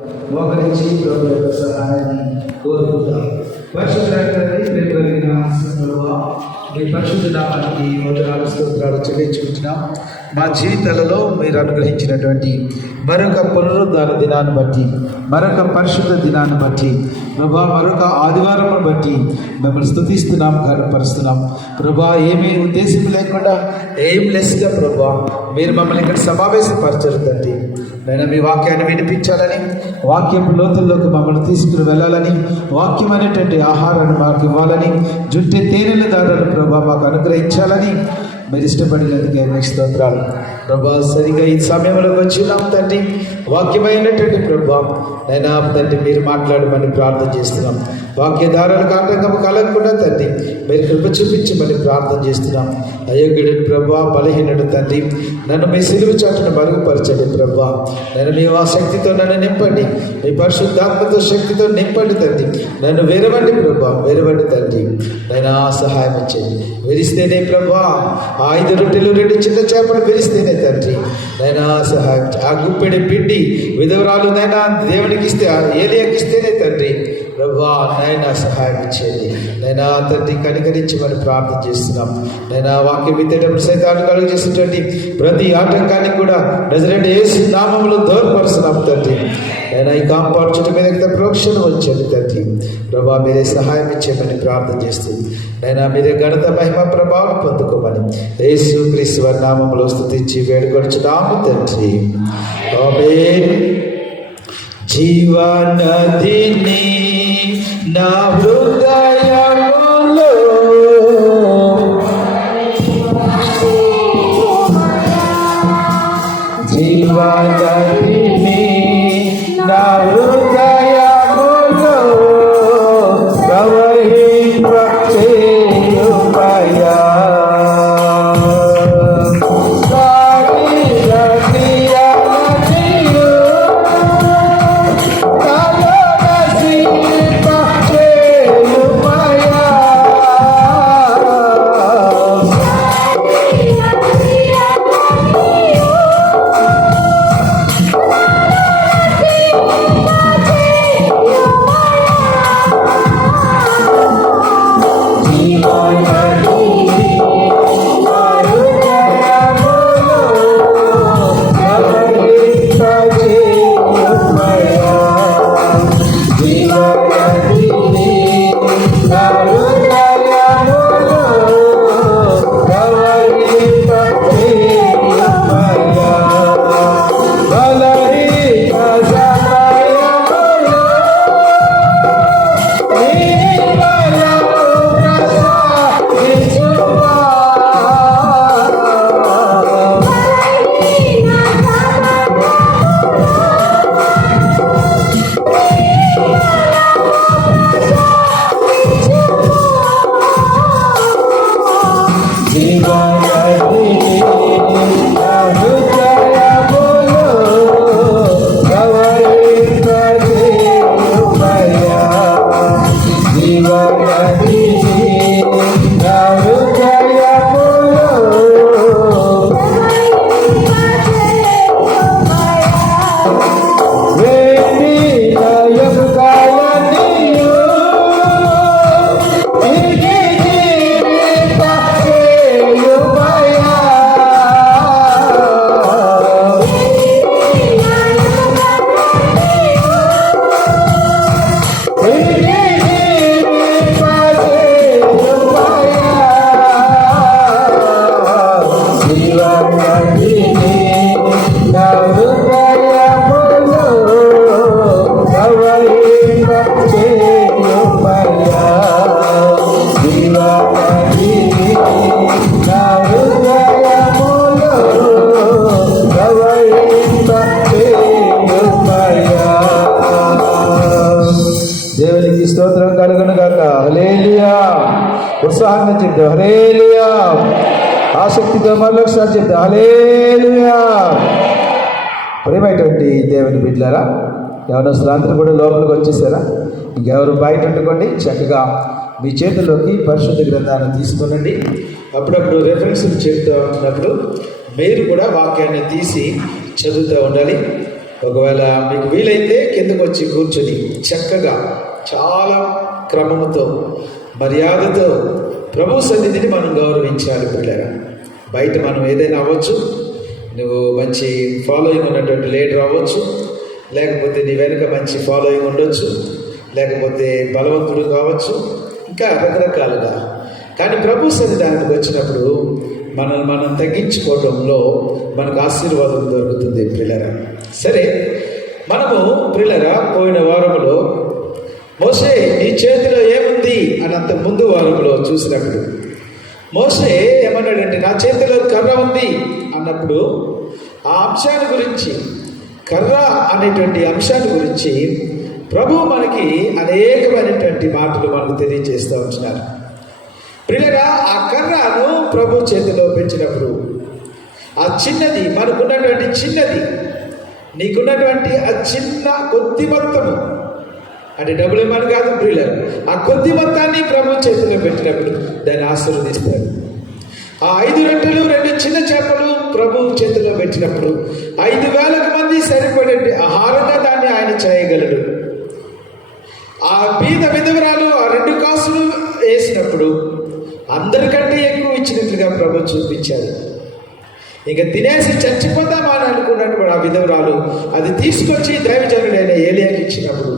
మోకరించి ప్రభు యొక్క సహాయాన్ని కోరుకుంటాం. పరిశుద్ధ మీ పరిశుద్ధ నామానికి వందనాలు స్తోత్రాలు చెల్లించుకుంటున్నాం. మా జీవితాలలో మీరు అనుగ్రహించినటువంటి మరొక పునరుద్ధార దినాన్ని బట్టి, మరొక పరిశుద్ధ దినాన్ని బట్టి ప్రభా, మరొక ఆదివారం బట్టి మిమ్మల్ని స్తుతిస్తున్నాం, గర్వపరుస్తున్నాం ప్రభా. ఏమీ ఉద్దేశం లేకుండా ఏం లెస్గా ప్రభా మీరు మమ్మల్ని ఇక్కడ సమావేశపరచరు తండ్రి. నేను మీ వాక్యాన్ని వినిపించాలని, వాక్యపు లోతుల్లోకి మమ్మల్ని తీసుకుని వెళ్ళాలని, వాక్యం అనేటువంటి ఆహారాన్ని మాకు ఇవ్వాలని, జుట్టే తేనెల దారాలు ప్రభా మాకు అనుగ్రహించాలని మీరు ఇష్టపడినందుకే మీకు స్తోత్రాలు ప్రభా. సరిగా ఈ సమయంలోకి వచ్చినాం తండ్రి. వాక్యమైనటువంటి ప్రభా నైనా తండ్రి మీరు మాట్లాడమని ప్రార్థన చేస్తున్నాం. వాక్య దారాలకు ఆటంకం కలగకుండా తండ్రి మీరు కృప చూపించమని ప్రార్థన చేస్తున్నాం. అయోగ్యుడు ప్రభా, బలహీనుడు తండ్రి, నన్ను మీ సిలువ చాటును మరుగుపరచండి ప్రభా. నన్ను మీ శక్తితో నన్ను నింపండి, మీ పరిశుద్ధాత్మతో శక్తితో నింపండి తండ్రి. నన్ను వెరవండి ప్రభా, వెరవండి తండ్రి. నైనా సహాయం ఇచ్చేది విరిస్తేనే ప్రభా, 5 రొట్టెలు 2 చిన్న చేపలు విరిస్తేనే తండ్రి నైనా సహాయం. ఆ గుప్పెడి పిండి విధవరాలు నైనా దేవునికి ఇస్తే, ఏలియాకి ఇస్తేనే తండ్రి ప్రభా నైనా సహాయం ఇచ్చేది. నైనా తండ్రి కనికరించి మరి ప్రార్థన చేస్తున్నాం. నైనా వాక్యం విత్తేటప్పుడు సైతాన్ని కలుగు చేసేటువంటి ప్రతి ఆటంకాన్ని కూడా నజరేయుడైన యేసు నామములో దూరపరుస్తున్నాం తండ్రి. నైనా ఈ కాంపౌండ్ చుట్టూ మీద ప్రోక్షణ వచ్చేది తండ్రి ప్రభా, మీరే సహాయం ఇచ్చేయమని ప్రార్థన చేస్తుంది. నైనా మీరే ఘనత మహిమ ప్రభావం పొందుకోమని యేసు క్రీస్తు వారి నామములో స్తుతించి వేడుకొనుచున్నాము తండ్రి. ఆమేన్. జీవనదిని నా హృదయములో జీవనదిని నా హృదయములో ప్రవహింపచేయుమయా. దేవునికి స్తోత్రం కలుగును గాక. హల్లెలూయా. ఉత్సాహంగా చెప్తాం హల్లెలూయా. ఆసక్తితో మరొకసారి చెప్తాం హల్లెలూయా. ప్రియమైనటువంటి దేవుని బిడ్డలారా, యవనస్తులందరూ కూడా లోపలికి వచ్చేసారా? ఇంకెవరు బయట ఉంటుకోండి. చక్కగా మీ చేతుల్లోకి పరిశుద్ధ గ్రంథాన్ని తీసుకునండి. అప్పుడప్పుడు రెఫరెన్స్లు చెప్తూ ఉన్నప్పుడు మీరు కూడా వాక్యాన్ని తీసి చదువుతూ ఉండాలి. ఒకవేళ మీకు వీలైతే కిందకు వచ్చి కూర్చొని చక్కగా చాలా క్రమముతో మర్యాదతో ప్రభు సన్నిధిని మనం గౌరవించాలి పిల్లరా. బయట మనం ఏదైనా అవ్వచ్చు, నువ్వు మంచి ఫాలోయింగ్ ఉన్నటువంటి లీడర్ అవ్వచ్చు, లేకపోతే నీ వెనుక మంచి ఫాలోయింగ్ ఉండొచ్చు, లేకపోతే బలవంతుడు కావచ్చు, ఇంకా రకరకాలుగా. కానీ ప్రభు సన్నిధానికి వచ్చినప్పుడు మనం తగ్గించుకోవడంలో మనకు ఆశీర్వాదం దొరుకుతుంది పిల్లరా. సరే, మనము పిల్లరా పోయిన వారంలో మోషే నీ చేతిలో ఏముంది అని అంత ముందు వారంలో చూసినప్పుడు మోషే ఏమన్నాడంటే నా చేతిలో కర్ర ఉంది అన్నప్పుడు ఆ అంశాన్ని గురించి, కర్ర అనేటువంటి అంశాన్ని గురించి ప్రభు మనకి అనేకమైనటువంటి మాటలు మనకు తెలియజేస్తూ ఉంటున్నారు. ప్రియులరా, ఆ కర్రను ప్రభు చేతిలో పెంచినప్పుడు ఆ చిన్నది, మనకున్నటువంటి చిన్నది, నీకున్నటువంటి ఆ చిన్న కొద్ది మొత్తము, అంటే డబ్బులు ఏమని కాదు ప్రియులరు, ఆ కొద్ది మొత్తాన్ని ప్రభు చేతిలో పెట్టినప్పుడు దాన్ని ఆశీర్వదిస్తాడు. ఆ 5 రొట్టెలు 2 చిన్న చేపలు ప్రభు చేతిలో పెట్టినప్పుడు 5,000 మంది సరిపడే ఆహారంగా దాన్ని ఆయన చేయగలడు. ఆ బీద విధవరాలు ఆ 2 కాసులు వేసినప్పుడు అందరికంటే ఎక్కువ ఇచ్చినట్లుగా ప్రభు చూపించాడు. ఇక తినేసి చచ్చిపోతామా అని అనుకున్నప్పుడు ఆ విధవరాలు అది తీసుకొచ్చి దైవజనుడైన ఏలియాకి ఇచ్చినప్పుడు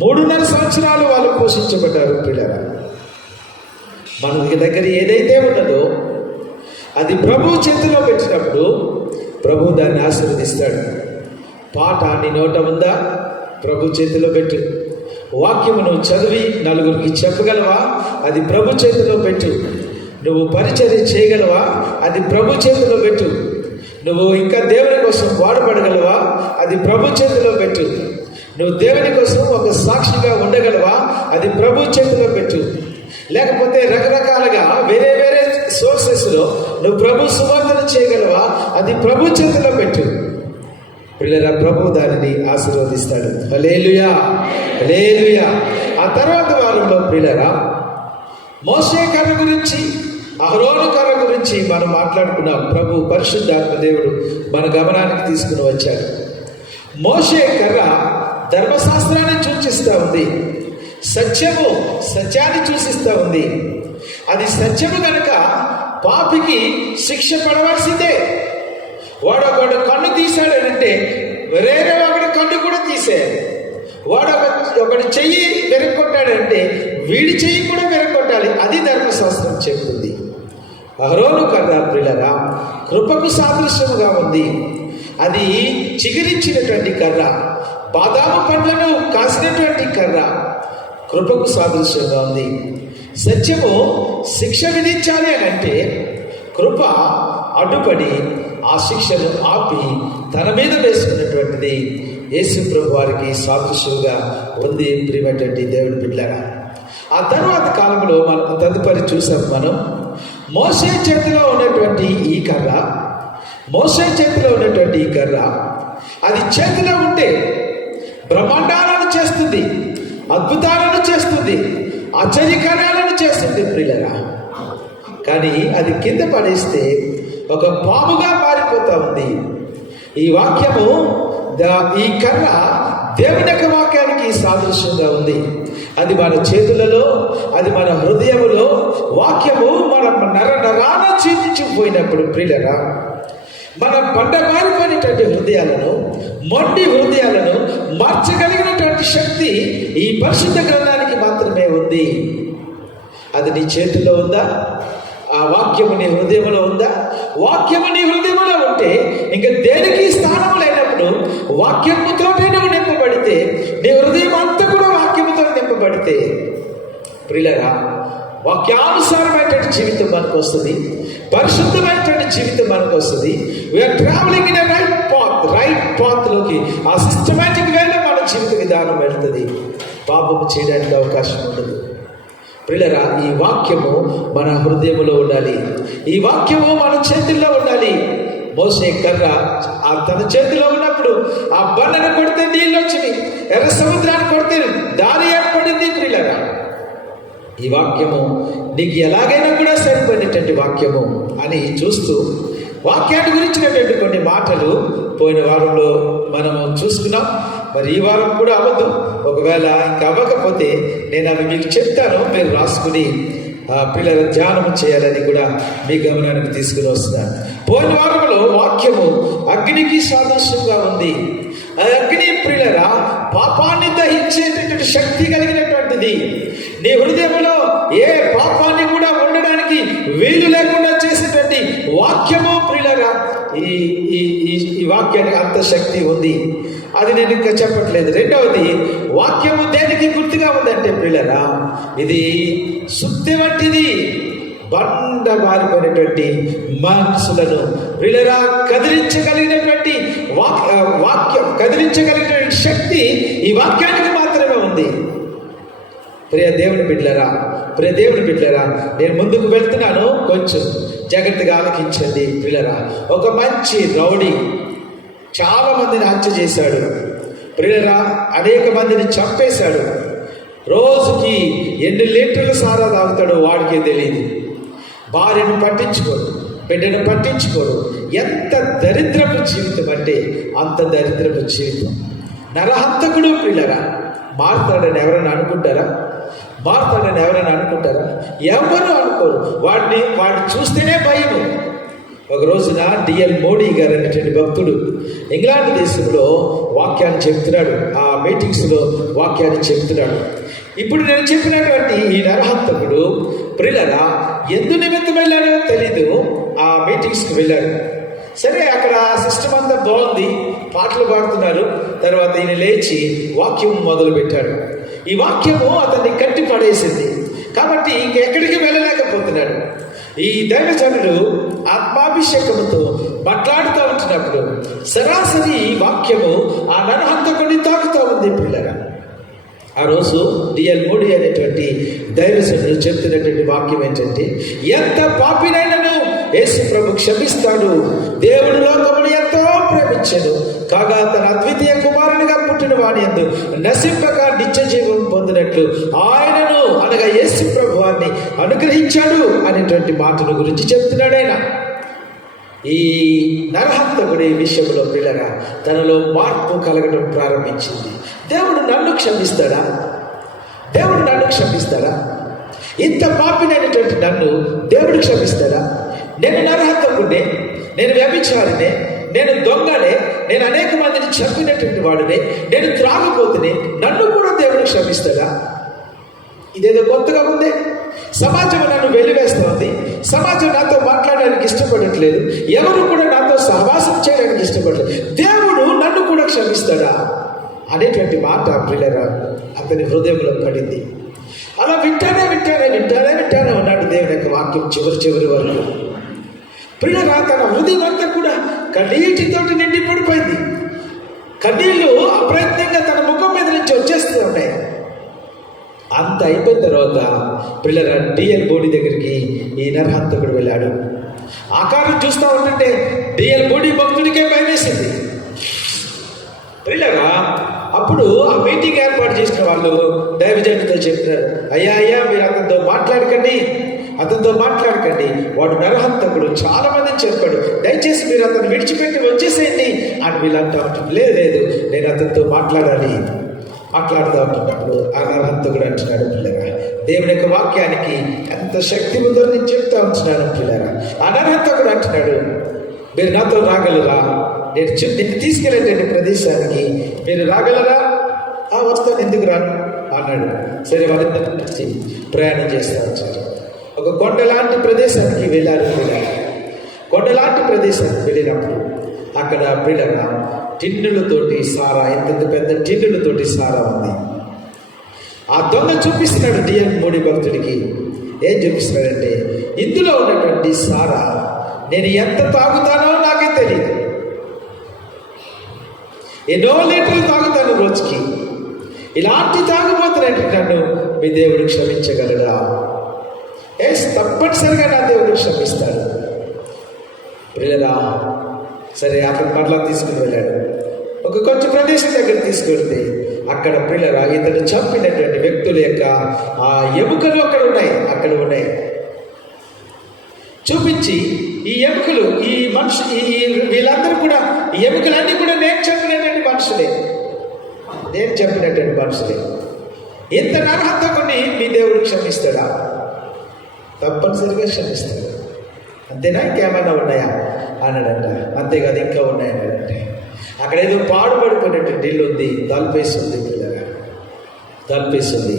3.5 సంవత్సరాలు వాళ్ళు పోషించబడ్డారు. పిల్లరా, మన దగ్గర ఏదైతే ఉన్నదో అది ప్రభు చేతిలో పెట్టినప్పుడు ప్రభు దాన్ని ఆశీర్వదిస్తాడు. పాట నీ నోట ఉందా? ప్రభు చేతిలో పెట్టు. వాక్యమును చదివి నలుగురికి చెప్పగలవా? అది ప్రభు చేతిలో పెట్టు. నువ్వు పరిచర్య చేయగలవా? అది ప్రభు చేతిలో పెట్టు. నువ్వు ఇంకా దేవుని కోసం వాడబడగలవా? అది ప్రభు చేతిలో పెట్టు. నువ్వు దేవుని కోసం ఒక సాక్షిగా ఉండగలవా? అది ప్రభు చేతిలో పెట్టు. లేకపోతే రకరకాలుగా వేరే వేరే సోర్సెస్లో నువ్వు ప్రభు సువార్తన చేయగలవా? అది ప్రభు చేతిలో పెట్టు. పిల్లల, ప్రభు దానిని ఆశీర్వదిస్తాడు. హల్లెలూయా, హల్లెలూయా. ఆ తర్వాత వారంలో పిల్లరా మోషే కర్ర గురించి, అహరోను కర్ర గురించి మనం మాట్లాడుకున్నాం. ప్రభు పరిశుద్ధాత్మ దేవుడు మన గమనానికి తీసుకుని వచ్చాడు. మోషే కర్ర ధర్మశాస్త్రాన్ని సూచిస్తూ ఉంది, సత్యాన్ని సూచిస్తూ ఉంది. అది సత్యము కనుక పాపికి శిక్ష పడవలసిందే. వాడు కన్ను తీశాడంటే వేరే ఒకటి కన్ను కూడా తీసేయాలి. వాడు ఒకటి చెయ్యి వెరగొట్టాడంటే వీడి చెయ్యి కూడా వెరగొట్టాలి. అది ధర్మశాస్త్రం చెప్తుంది. అహరోను కర్ర ప్రియులరా కృపకు సాదృశ్యముగా ఉంది. అది చిగురించినటువంటి కర్ర, బాదాము పండ్లను కాసినటువంటి కర్ర కృపకు సాదృశ్యంగా ఉంది. సత్యము శిక్ష విధించాలి అని అంటే కృప అడ్డుపడి ఆ శిక్షను ఆపి తన మీద వేసుకున్నటువంటిది యేసు ప్రభు వారికి సాదృశ్యంగా ఉంది. ప్రియమైనటువంటి దేవుని బిడ్డలారా, ఆ తర్వాత కాలంలో మనం తదుపరి చూసాం. మనం మోషే చేతిలో ఉన్నటువంటి ఈ కర్ర, మోషే చేతిలో ఉన్నటువంటి ఈ కర్ర అది చేతిలో ఉంటే బ్రహ్మాండాలను చేస్తుంది, అద్భుతాలను చేస్తుంది, ఆశ్చర్యకార్యాలను చేస్తుంది ప్రియులరా. కానీ అది కింద పడేస్తే ఒక పాముగా మారిపోతా ఉంది. ఈ వాక్యము, ఈ కర్ర దేవుని యొక్క వాక్యానికి సాదృశ్యంగా ఉంది. అది మన చేతులలో, అది మన హృదయములో వాక్యము మన నరాన చీల్చుకుపోయినప్పుడు ప్రియులరా, మన బండబారిపోయినటువంటి హృదయాలను, మొండి హృదయాలను మార్చగలిగినటువంటి శక్తి ఈ పరిశుద్ధ గ్రంథానికి మాత్రమే ఉంది. అది నీ చేతిలో ఉందా? ఆ వాక్యము నీ హృదయంలో ఉందా? వాక్యము నీ హృదయంలో ఉంటే ఇంకా దేనికి స్థానం లేనప్పుడు వాక్యముతోనే నువ్వు నింపబడితే, నీ హృదయం అంతా కూడా వాక్యముతో నింపబడితే ప్రియులరా, వాక్యానుసారమైనటువంటి జీవితం మనకు వస్తుంది, పరిశుద్ధమైనటువంటి జీవితం మనకు వస్తుంది. వీఆర్ ట్రావెలింగ్ ఇన్ రైట్ పాత్లోకి, ఆ సిస్టమేటిక్ వేలో మన జీవిత విధానం వెళ్తుంది. పాపము చేయడానికి అవకాశం ఉండదు. ప్రియులరా, ఈ వాక్యము మన హృదయంలో ఉండాలి, ఈ వాక్యము మన చేతుల్లో ఉండాలి. మోషే కర్ర తన చేతిలో ఉన్నప్పుడు ఆ బండను కొడితే నీళ్ళు వచ్చింది, ఎర్ర సముద్రాన్ని కొడితే దారి ఏర్పడింది. ప్రియులరా, ఈ వాక్యము నీకు ఎలాగైనా కూడా సరిపడినటువంటి వాక్యము అని చూస్తూ వాక్యాన్ని గురించినటువంటి కొన్ని మాటలు పోయిన వారంలో మనము చూసుకున్నాం. మరి ఈ వారం కూడా అవ్వదు. ఒకవేళ ఇంకా అవ్వకపోతే నేను అవి మీకు చెప్తాను, మీరు రాసుకుని పిల్లల ధ్యానం చేయాలని కూడా మీ గమనానికి తీసుకుని వస్తున్నాను. పోయిన వారంలో వాక్యము అగ్నికి సాదృశ్యంగా ఉంది. ఆ అగ్ని ప్రియులరా పాపాన్ని దహించేటటువంటి శక్తి కలిగినటువంటిది. నీ హృదయంలో ఏ పాపాన్ని కూడా ఉండడానికి వీలు లేకుండా చేసేటువంటి వాక్యము ప్రియులరా, ఈ వాక్యానికి అంత శక్తి ఉంది. అది నేను ఇంకా చెప్పట్లేదు. రెండవది, వాక్యము దేనికి గుర్తుగా ఉందంటే ప్రియులరా, ఇది సుత్తి వంటిది. బండ మారిపోయినటువంటి మనసులను ప్రియులరా కదిలించగలిగినటువంటి వాక్యం కదిలించగలిగినటువంటి శక్తి ఈ వాక్యానికి మాత్రమే ఉంది. ప్రియ దేవుని బిడ్డలారా, నేను ముందుకు వెళ్తున్నాను, కొంచెం జాగ్రత్తగా ఆలకించండి ప్రియులరా. ఒక మంచి రౌడీ చాలా మందిని హత్య చేశాడు ప్రియులరా, అనేక మందిని చంపేశాడు. రోజుకి ఎన్ని లీటర్ల సారా తాగుతాడో వాడికే తెలియదు. భార్యను పట్టించుకోడు, బిడ్డను పట్టించుకోడు. ఎంత దరిద్రపు జీవితం అంటే అంత దరిద్రపు జీవితం. నరహంతకుడు ప్రియులరా. మారుతాడని ఎవరైనా అనుకుంటారా? ఎవరు అనుకోరు. వాడిని చూస్తేనే భయము. ఒక రోజున డిఎల్ మోడీ గారు అనేటువంటి భక్తుడు ఇంగ్లాండ్ దేశంలో వాక్యాన్ని చెప్తున్నాడు. ఆ మీటింగ్స్లో వాక్యాన్ని చెప్తున్నాడు. ఇప్పుడు నేను చెప్పినటువంటి ఈ నరహంతకుడు ప్రియులరా ఎందు నిమిత్తం వెళ్ళాడో తెలీదు, ఆ మీటింగ్స్కి వెళ్ళాడు. సరే, అక్కడ సిస్టమ్ అంతా బాగుంది, పాటలు పాడుతున్నారు. తర్వాత ఈయన లేచి వాక్యం మొదలు పెట్టాడు. ఈ వాక్యము అతన్ని కట్టి పడేసింది కాబట్టి ఇంకెక్కడికి వెళ్ళలేకపోతున్నాడు. ఈ దైవజనుడు ఆత్మాభిషేకంతో మాట్లాడుతూ ఉంటున్నప్పుడు సరాసరి వాక్యము ఆ నరహంతకుడిని తాకుతూ ఉంది పిల్లరా. ఆ రోజు డిఎల్ మోడీ అనేటువంటి దైవజనుడు చెప్తున్నటువంటి వాక్యం ఏంటంటే, ఎంత పాపినైనను యేసు ప్రభు క్షమిస్తాడు. దేవుడు లోకమును ఎంతో ప్రేమించెను, కాగా తన అద్వితీయ కుమారునిగా పుట్టిన వాని యందు నశింపక నిత్య జీవం పొందినట్లు ఆయనను అనగా యేసు ప్రభువాన్ని అనుగ్రహించాడు అనేటువంటి మాటల గురించి చెప్తున్నాడు ఆయన. ఈ నరహంతకుడి విషయంలో పిల్లగా తనలో మార్పు కలగడం ప్రారంభించింది. దేవుడు నన్ను క్షమిస్తాడా? ఇంత పాపినైనటువంటి నన్ను దేవుడు క్షమిస్తాడా? నేను నరహంతకుడినే, నేను వ్యభిచారినే, నేను దొంగనే, నేను అనేక మందిని చంపినటువంటి వాడినే, నేను త్రాగబోతునే, నన్ను కూడా దేవుడు క్షమిస్తాడా? ఇదేదో కొత్తగా ఉంది. సమాజం నన్ను వెలివేస్తుంది. సమాజం నాతో మాట్లాడడానికి ఇష్టపడట్లేదు. ఎవరు కూడా నాతో సహవాసం చేయడానికి ఇష్టపడలేదు. దేవుడు నన్ను కూడా క్షమిస్తాడా అనేటువంటి మాట ప్రియులరా అతని హృదయంలో పడింది. అలా వింటానే ఉన్నాడు దేవుని యొక్క వాక్యం చివరి వరకు. ప్రియులరా తన హృదయం అంతా కూడా కన్నీటితోటి నిండి పడిపోయింది. కన్నీళ్ళు అప్రయత్నంగా తన ముఖం మీద నుంచి వచ్చేస్తూ ఉన్నాయి. అంత అయిపోయిన తర్వాత పిల్లల డిఎల్ మోడీ దగ్గరికి ఈ నరహంతకుడు వెళ్ళాడు. ఆకారం చూస్తూ ఉంటుంటే డిఎల్ మోడీ భక్తుడికే భయం వేసింది. పిల్లరా అప్పుడు ఆ మీటింగ్ ఏర్పాటు చేసిన వాళ్ళు దైవజనుడితో చెప్తున్నారు, అయ్యా మీరు అతనితో మాట్లాడకండి, వాడు నరహంతకుడు, చాలా మందిని చెప్పాడు, దయచేసి మీరు అతను విడిచిపెట్టి వచ్చేసేయండి అని వీళ్ళంతా లేదు నేను అతనితో మాట్లాడుతూ ఉంటున్నప్పుడు ఆ నరహంతకుడు అంటున్నాడు, పిల్లరా దేవుని యొక్క వాక్యానికి ఎంత శక్తి ఉందో నేను చెప్తా ఉంటున్నాను. పిల్లరా ఆ నరహంతకుడు అంటున్నాడు, మీరు నాతో రాగలరా? నేను తీసుకెళ్ళేటువంటి ప్రదేశానికి మీరు రాగలరా? ఆ వస్తాను, ఎందుకు రాను అన్నాడు. సరే, వాళ్ళిద్దరు కలిసి ప్రయాణం చేస్తూ వచ్చారు. ఒక కొండలాంటి ప్రదేశానికి వెళ్ళారు. కొండలాంటి ప్రదేశానికి వెళ్ళినప్పుడు అక్కడ పిల్లరా టిన్నులతోటి సారా, ఎంత పెద్ద టిన్నులతోటి సారా ఉంది. ఆ దొంగ చూపిస్తున్నాడు డిఎల్ మోడీ భక్తుడికి. ఏం చూపిస్తున్నాడంటే, ఇందులో ఉన్నటువంటి సారా నేను ఎంత తాగుతానో నాకే తెలియదు, ఎన్నో లీటర్లు తాగుతాను రోజుకి. ఇలాంటి తాగుబోతున్నట్టు నన్ను మీ దేవుడు క్షమించగలడా? తప్పనిసరిగా నా దేవుడు క్షమిస్తాడు. పిల్లరా సరే, అక్కడ మరలా తీసుకుని వెళ్ళాడు. ఒక కొంచెం ప్రదేశం దగ్గర తీసుకెళ్తే అక్కడ పిల్లరా ఇతను చంపినటువంటి వ్యక్తుల యొక్క ఆ ఎముకలు అక్కడ ఉన్నాయి. చూపించి ఈ ఎముకలు, ఈ వీళ్ళందరూ కూడా ఈ ఎముకలన్నీ కూడా నేను చంపినటువంటి మనుషులే, నేను చెప్పినటువంటి మనుషులే. ఇంత నరహంతకుని మీ దేవుడు క్షమిస్తాడా? తప్పనిసరిగా క్షమిస్తాడు. అంతేనా, ఇంకేమైనా ఉన్నాయా అన్నాడంట. అంతేకాదు, ఇంకా ఉన్నాయన్నాడంటే. అక్కడ ఏదో పాడుపడిపోయినటువంటి ఇల్లు ఉంది, తలుపేస్తుంది పిల్లగా, తలుపేస్తుంది.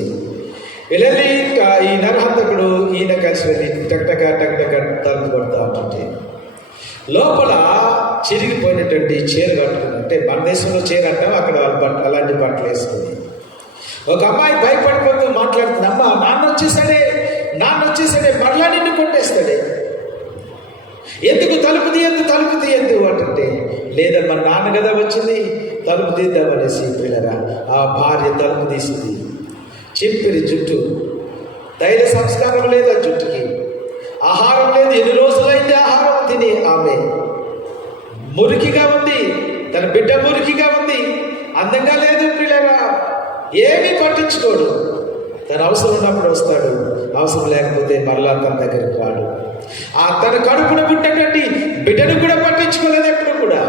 వెళ్ళి ఈ నరహంతకుడు ఈయన కలిసి వెళ్ళి టక్టక టక్టక తలుపు కొడతా ఉంటుంటే లోపల చిరిగిపోయినటువంటి చీర కట్టుకుని, అంటే మన దేశంలో చీర అంటాం, అక్కడ వాళ్ళు అలాంటి బట్టలు వేసుకుని ఒక అమ్మాయి భయపడిపోతూ మాట్లాడుతుంది. అమ్మ, నాన్న వచ్చేసాడే మరలా నిన్ను కొట్టేస్తాడే, ఎందుకు తలుపు తీయద్దు అంటుంటే, లేదమ్మా నాన్న కదా వచ్చింది, తలుపు తీద్దామనేసి పిల్లరా ఆ భార్య తలుపు తీసింది. చింపిరి జుట్టు, తైల సంస్కారం లేదు ఆ జుట్టుకి, ఆహారం లేదు, 8 రోజులైంది ఆహారం తిని ఆమె మురికిగా ఉంది, తన బిడ్డ మురికిగా ఉంది, అందంగా లేదు పిల్లరా. ఏమీ పట్టించుకోడు, తన అవసరం ఉన్నప్పుడు వస్తాడు, అవసరం లేకపోతే మరలా తన దగ్గరికి రాడు. తన కడుపున పుట్టినటువంటి బిడ్డను కూడా పట్టించుకోలేదు. ఎప్పుడు కూడా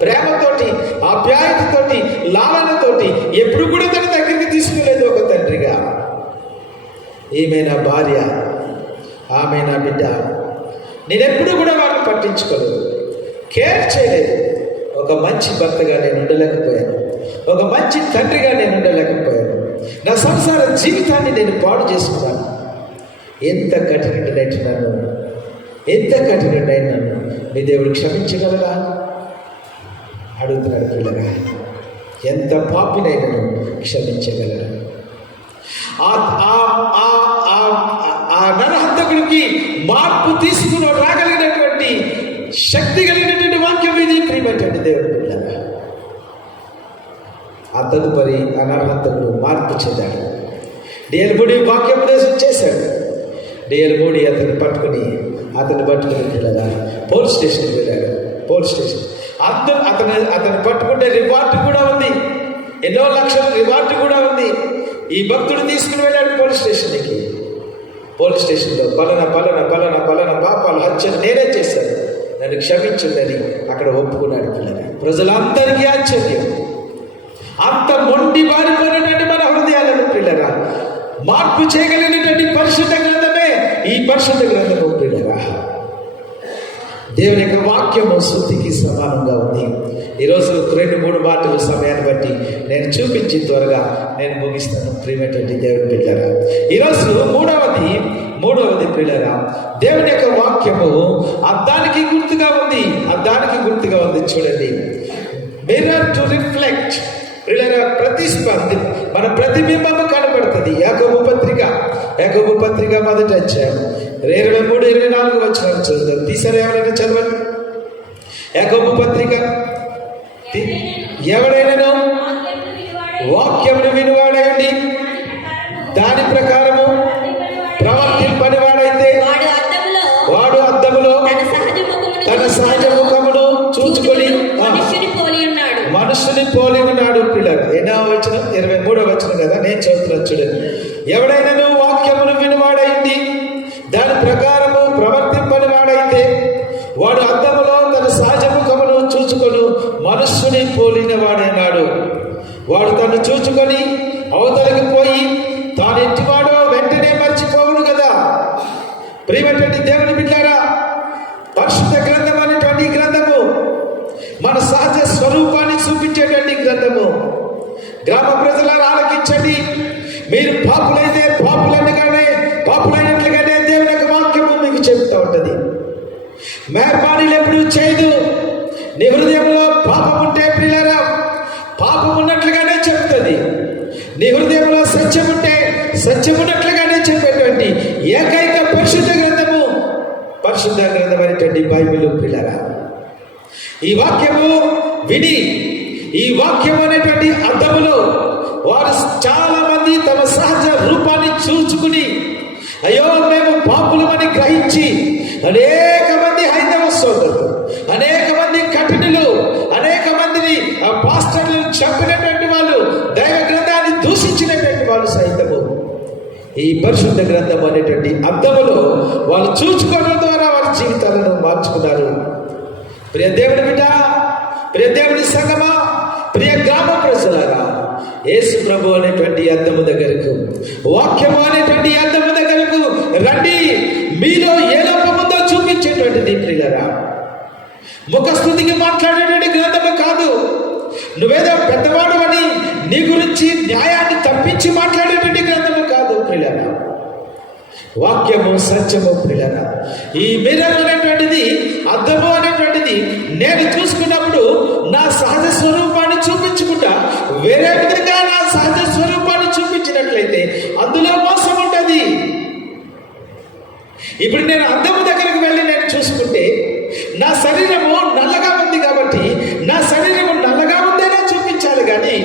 ప్రేమతోటి, ఆప్యాయతతోటి, లాలనతోటి ఎప్పుడు కూడా తన దగ్గరికి తీసుకోలేదు ఒక తండ్రిగా. ఈమె నా భార్య, ఆమె నా బిడ్డ, నేనెప్పుడు కూడా వాళ్ళని పట్టించుకోలేదు, కేర్ చేయలేదు. ఒక మంచి భర్తగా నేను ఉండలేకపోయాను, ఒక మంచి తండ్రిగా నేను ఉండలేకపోయాను. నా సంసార జీవితాన్ని నేను పాడు చేసుకున్నాను. ఎంత కఠినుడైనాను, మీ దేవుడు క్షమించగలరా అడుగుతున్నాడు పిల్లగా. ఎంత పాపినైనను క్షమించగలరా? ఆ నరహంతకుడికి మార్పు తీసుకుని రాగలిగినటువంటి శక్తి కలిగినటువంటి వాక్యం ఇది ప్రియమైనటువంటి దేవుడు పిల్లగా. ఆ తదుపరి ఆ నరహంతకుడు మార్పు చెందాడు. డిఎల్ మూడి వాక్యోపదేశం చేశాడు. డిఎల్ మూడి అతన్ని పట్టుకుని పిల్లగా పోలీస్ స్టేషన్కి వెళ్ళాడు. పోలీస్ స్టేషన్ అతను పట్టుకుంటే రివార్డు కూడా ఉంది, ఎన్నో లక్షల రివార్డు కూడా ఉంది. ఈ భక్తుడు తీసుకుని వెళ్ళాడు పోలీస్ స్టేషన్కి. పోలీస్ స్టేషన్లో పలానా పాపాలు హత్యలు నేనే చేశాను, నన్ను క్షమించిందని అక్కడ ఒప్పుకున్నాడు పిల్లగా. ప్రజలందరికీ ఆశ్చర్యం. అంత మొండి బారిపోయినటువంటి మన హృదయాలను పిల్లగా మార్పు చేయగలిగినటువంటి పరిశుద్ధ గ్రంథమే ఈ పరిశుద్ధ గ్రంథము పిల్లగా. దేవుని యొక్క వాక్యము శుద్ధికి సమానంగా ఉంది. ఈరోజు 2-3 మాటలు సమయాన్ని బట్టి నేను చూపించి త్వరగా నేను ముగిస్తాను. ప్రియమైనటువంటి దేవుని పిల్లరా, ఈరోజు మూడవది పిల్లరా, దేవుని యొక్క వాక్యము అద్దానికి గుర్తుగా ఉంది. చూడండి, మిర్రర్ టు రిఫ్లెక్ట్ పిల్లరా, ప్రతిస్పంది, మన ప్రతిబింబము కనబడుతుంది. యాకోబు పత్రిక మొదటి అధ్యాయం 23-24 వచనాలు చదువుతారు. తీసారా ఎవరైనా? చదవండి. యాకోబు పత్రిక. ఎవడైనా వాక్యమును వినివాడైంది దాని ప్రకారము ప్రవర్తింపని వాడైతే వాడు అద్దములో తన సహజ ముఖమును చూచుకొని మనుషుని పోలి ఉన్నాడు. పిల్లలు 23వ వచనం కదా, నేను చదువుతున్నా చూడండి. ఎవడైనా వాక్యమును వినివాడైంది దాని ప్రకారము ప్రవర్తింపని వాడైతే వాడు అద్దములో తన సహజ ముఖమును చూచుకొని మనుష్యుని పోలిన వాడైనాడు. వాడు తను చూచుకొని అవతలికి పోయి తాను ఇంటివాడో వెంటనే మర్చిపోవును కదా. ప్రియమైనటువంటి దేవుని బిడ్డలారా, పరిశుద్ధ గ్రంథం అనేటువంటి గ్రంథము మన సహజ స్వరూపాన్ని చూపించేటువంటి గ్రంథము. గ్రామ ప్రజలారా ఆలకించండి. మీరు పాపులైనట్లుగానే దేవుని యొక్క వాక్యము మీకు చెబుతూ ఉంటుంది. మెహర్బానీలు ఎప్పుడు చేయదు. నీ హృదయంలో పాపం ఉంటే ప్రియులారా, పాపం ఉన్నట్లుగానే చెబుతుంది. నీ హృదయంలో సత్యం ఉంటే సత్యం ఉన్నట్లుగానే చెప్పేటువంటి ఏకైక పరిశుద్ధ గ్రంథం అనేటువంటి బైబిల్ ప్రియులారా. ఈ వాక్యము విని, ఈ వాక్యం అనేటువంటి అర్థములో వారు చాలా మంది తమ సహజ రూపాన్ని చూచుకుని, అయ్యో మేము పాపులమని గ్రహించి అనేక మంది హైందవ సోదరులు, అనేక మంది కఠినులు, అనేక మందిని పాస్టర్లు చంపినటువంటి వాళ్ళు, దైవ గ్రంథాన్ని దూషించినటువంటి వాళ్ళు సైతము ఈ పరిశుద్ధ గ్రంథం అనేటువంటి అర్థములో వాళ్ళు చూచుకోవడం ద్వారా వారి జీవితాలను మార్చుకున్నారు. ప్రియ దేవుని బిడ్డ, ప్రియ దేవుని సంగమా, ప్రియ గ్రామ ప్రజలారా, యేసు ప్రభు అనేటువంటి అద్దము దగ్గరకు, వాక్యము అనేటువంటి అద్దము దగ్గరకు రండి. మీలో ఏ లోపముందో చూపించేటువంటిది ప్రియులారా. ముఖస్థుతికి మాట్లాడేటువంటి గ్రంథము కాదు. నువ్వేదో పెద్దవాడు అని నీ గురించి న్యాయాన్ని తప్పించి మాట్లాడేటువంటి గ్రంథము కాదు ప్రియులారా. వాక్యము సత్యము ప్రియులారా. ఈ మిర్రర్ అనేటువంటిది, అద్దము అనేటువంటిది నేను చూసుకున్నప్పుడు నా సహజ స్వరూపాన్ని చూపించుకుంటా వేరే విధంగా నా సహజ స్వరూపాన్ని చూపించినట్లయితే అందులో మోసం ఉంటుంది. ఇప్పుడు నేను అద్దము దగ్గరకు వెళ్ళి నేను చూసుకుంటే నా శరీరము నల్లగా ఉంది కాబట్టి నా శరీరము నల్లగా ఉందేనే చూపించాలి, కానీ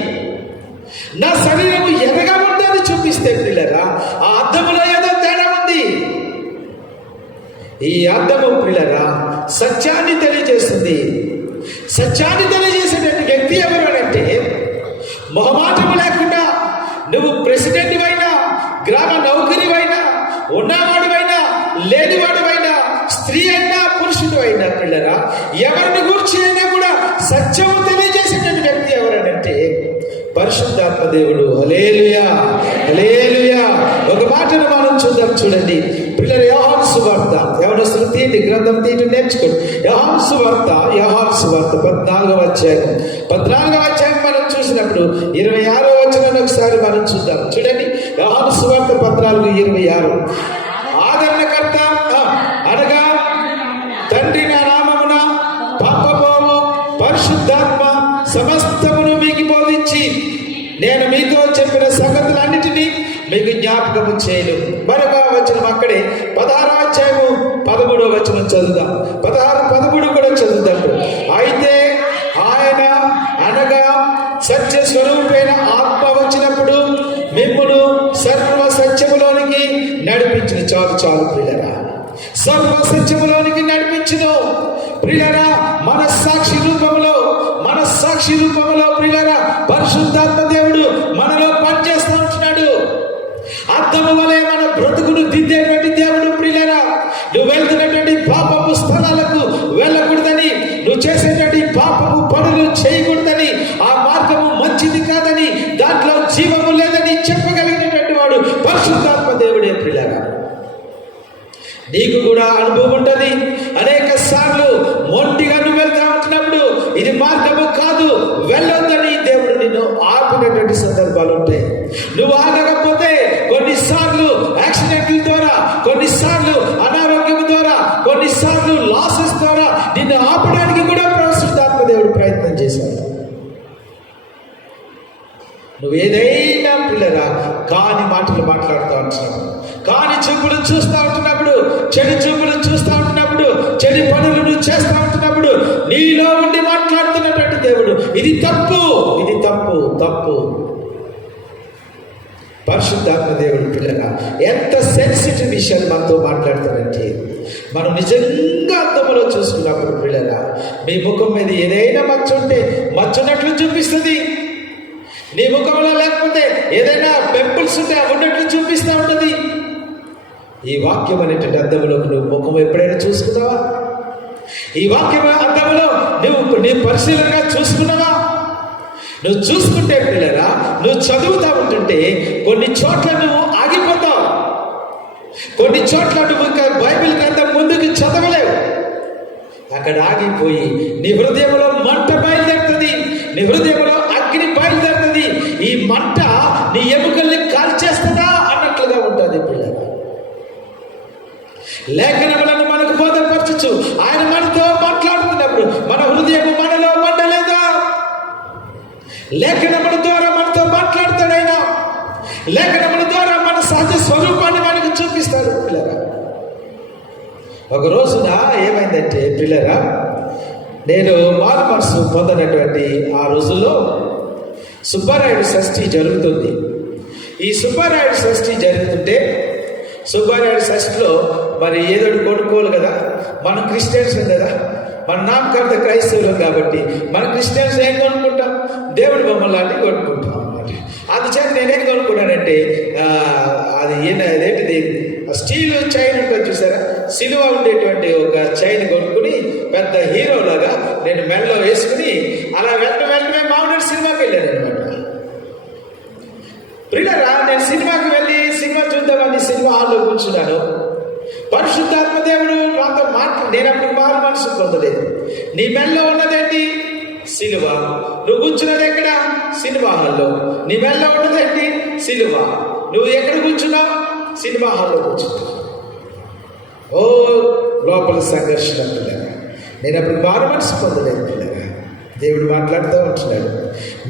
నా శరీరము ఎర్రగా ఉందని చూపిస్తే పిల్లరా ఆ అద్దములో ఏదో తేడా ఉంది. ఈ అద్దము పిల్లరా సత్యాన్ని తెలియజేస్తుంది. సత్యాన్ని తెలియజేసేటువంటి వ్యక్తి ఎవరు అంటే, మొహమాటము లేకుండా నువ్వు ప్రెసిడెంట్ అయినా, గ్రామ నౌకరివైనా, ఉన్నవాడివైనా, లేనివాడివైనా, స్త్రీ అయినా, పురుషుడు అయినా పిల్లరా ఎవరిని గురించి అయినా కూడా సత్యము తెలియజేసేటువంటి వ్యక్తి ఎవరనంటే పరిశుద్ధాత్మ దేవుడు. హల్లెలూయా, హల్లెలూయా. ఒక మాటను మనం చూద్దాం, చూడండి పిల్లలు. యోహాను సువార్త, యవనస్తులు తీయండి, గ్రంథం తీయటం నేర్చుకోండి. యోహాను సువార్త 14వ అధ్యాయం మనం చూసినప్పుడు 26వ వచనాన్ని ఒకసారి మనం చూద్దాం, చూడండి. యోహాను సువార్త 14:26. ఆదరణకర్త అనగా తండ్రి నా నామమున పంపబోవు పరిశుద్ధాత్మ సమస్తమును మీకు బోధించి నేను మీతో చెప్పిన సంగతులన్నిటినీ మీకు జ్ఞాపకము చేయను. మరొక వచనం అక్కడే 16వ అధ్యాయము 13వ వచనం చదువుదాం. 16-13 కూడా చదువుదాం. అయితే ఆయన అనగా సత్య స్వరూపైన ఆత్మ వచ్చినప్పుడు మిమ్మును సర్వ సత్యములోనికి నడిపించిన. చాలు ప్రియులరా, సర్వ సత్యములోనికి నడిపించును ప్రియులరా. మనస్సాక్షి రూపములో ప్రియులరా పరిశుద్ధాత్మ దేవుడు మనలో పనిచేస్తూ ఉంటున్నాడు. అద్దము వలె మన బ్రతుకును దిద్దేటువంటి దేవుడు ప్రియులరా. నువ్వు వెళ్తున్నటువంటి పాపపు స్థలాలకు వెళ్ళకూడదని, నువ్వు చేసేటువంటి పాపపు పనులు చేయకూడదని, ఆ మార్గము మంచిది కాదని, దాంట్లో జీవము లేదని చెప్పగలిగినటువంటి వాడు పరిశుద్ధాత్మ దేవుడే ప్రియులరా. నీకు కూడా అనుభవం ఉంటుంది. అనేక సార్లు మొండిగా నువ్వు వెళ్తా ఉంటున్నప్పుడు ఇది మార్గము కాదు, వెళ్ళొద్దని దేవుడు నిన్ను ఆపినటువంటి సందర్భాలు ఉంటాయి. నువ్వు ఆగకపోతే కొన్నిసార్లు యాక్సిడెంట్ల ద్వారా, కొన్నిసార్లు అనారోగ్యం ద్వారా, కొన్నిసార్లు లాసెస్ ద్వారా నిన్ను ఆపడానికి కూడా పరిశుద్ధాత్మ దేవుడు ప్రయత్నం చేశాడు. నువ్వు ఏదైనా పిల్లరా కాని మాటలు మాట్లాడుతూ ఉంటున్నావు, కాని చూపులు చూస్తూ ఉంటున్నప్పుడు, చెడు చూపులు చూస్తూ ఉంటున్నప్పుడు, చెడు పనులు నువ్వు చేస్తూ ఉంటున్నప్పుడు నీలో ఉండి మాట్లాడుతున్నటువంటి దేవుడు ఇది తప్పు, ఇది తప్పు, తప్పు. పరిశుద్ధాత్మ దేవుడు పిల్లగా ఎంత సెన్సిటివ్ విషయాలు మనతో మాట్లాడతాడంటే, మనం నిజంగా అర్థంలో చూసుకున్నప్పుడు పిల్లగా మీ ముఖం మీద ఏదైనా మచ్చుంటే మచ్చున్నట్లు చూపిస్తుంది. నీ ముఖంలో లేకపోతే ఏదైనా పెంపుల్స్ ఉంటే ఉన్నట్లు చూపిస్తూ ఉంటుంది. ఈ వాక్యం అనేటువంటి అర్థంలో నువ్వు ముఖం ఎప్పుడైనా చూసుకున్నావా? ఈ వాక్యం అర్థంలో నువ్వు నీ పరిశీలనగా చూసుకున్నావా? నువ్వు చూసుకుంటే పిల్లరా, నువ్వు చదువుతా ఉంటుంటే కొన్ని చోట్ల నువ్వు ఆగిపోతావు, కొన్ని చోట్ల నువ్వు ఇంకా బైబిల్ గ్రంథం ముందుకు చదవలేవు. అక్కడ ఆగిపోయి నీ హృదయంలో మంట బయలుదేరుతుంది, నీ హృదయంలో అగ్ని బయలుదేరుతుంది. ఈ మంట నీ ఎముకల్ని కాల్చేస్తుందా అన్నట్లుగా ఉంటుంది పిల్లరా. లేఖనములను మనకు బోధపరచచ్చు. ఆయన మనతో మాట్లాడుతున్నప్పుడు మన హృదయం మనలో మండలేదా? లేఖనముల ద్వారా మనతో మాట్లాడతాడు ఆయన. లేఖనముల ద్వారా మన సహజ స్వరూపాన్ని మనకు చూపిస్తాడు పిల్లరా. ఒక రోజున ఏమైందంటే పిల్లరా, నేను మారు మనసు పొందినటువంటి ఆ రోజుల్లో సుబ్బారాయుడు షష్ఠి జరుగుతుంది. ఈ సుబ్బారాయుడు షష్ఠి జరుగుతుంటే సుబ్బారాయుడు షష్ఠిలో మరి ఏదో కొనుక్కోవాలి కదా. మనం క్రిస్టియన్స్ కదా, మన నామకర్త క్రైస్తవులు కాబట్టి మన క్రిస్టియన్స్ ఏం కొనుక్కుంటాం? దేవుడి బొమ్మలు లాంటివి కొనుక్కుంటాం అన్నమాట. అందుచేత నేనేం కొనుక్కున్నానంటే అది అదేంటిది స్టీల్ చైన్ ఉంటుంది చూసారా, సిలువ ఉండేటువంటి ఒక చైన్ కొనుక్కుని పెద్ద హీరోలాగా నేను మెడలో వేసుకుని అలా వెంటనే మామూలు సినిమాకి వెళ్ళాను అనమాట. ప్రియులారా, నేను సినిమాకి వెళ్ళి సినిమా చూద్దామని సినిమా హాల్లో కూర్చున్నాను. పరిశుద్ధాత్మ దేవుడు నాతో నేను అప్పుడు మారు మనసు పొందలేదు. నీ మెడలో ఉన్నదేంటి? సిలువ. నువ్వు కూర్చున్నది ఎక్కడ? సినిమా హాల్లో. నీ మెడలో ఉన్నదేంటి? సిలువ. నువ్వు ఎక్కడ కూర్చున్నావు? సినిమా హాల్లో కూర్చున్నావు. ఓ లోపల సంఘర్షణ పిల్లగా. నేను అప్పుడు మారు మనసు పొందలేదు పిల్లగా. దేవుడు మాట్లాడుతూ ఉంటున్నాడు.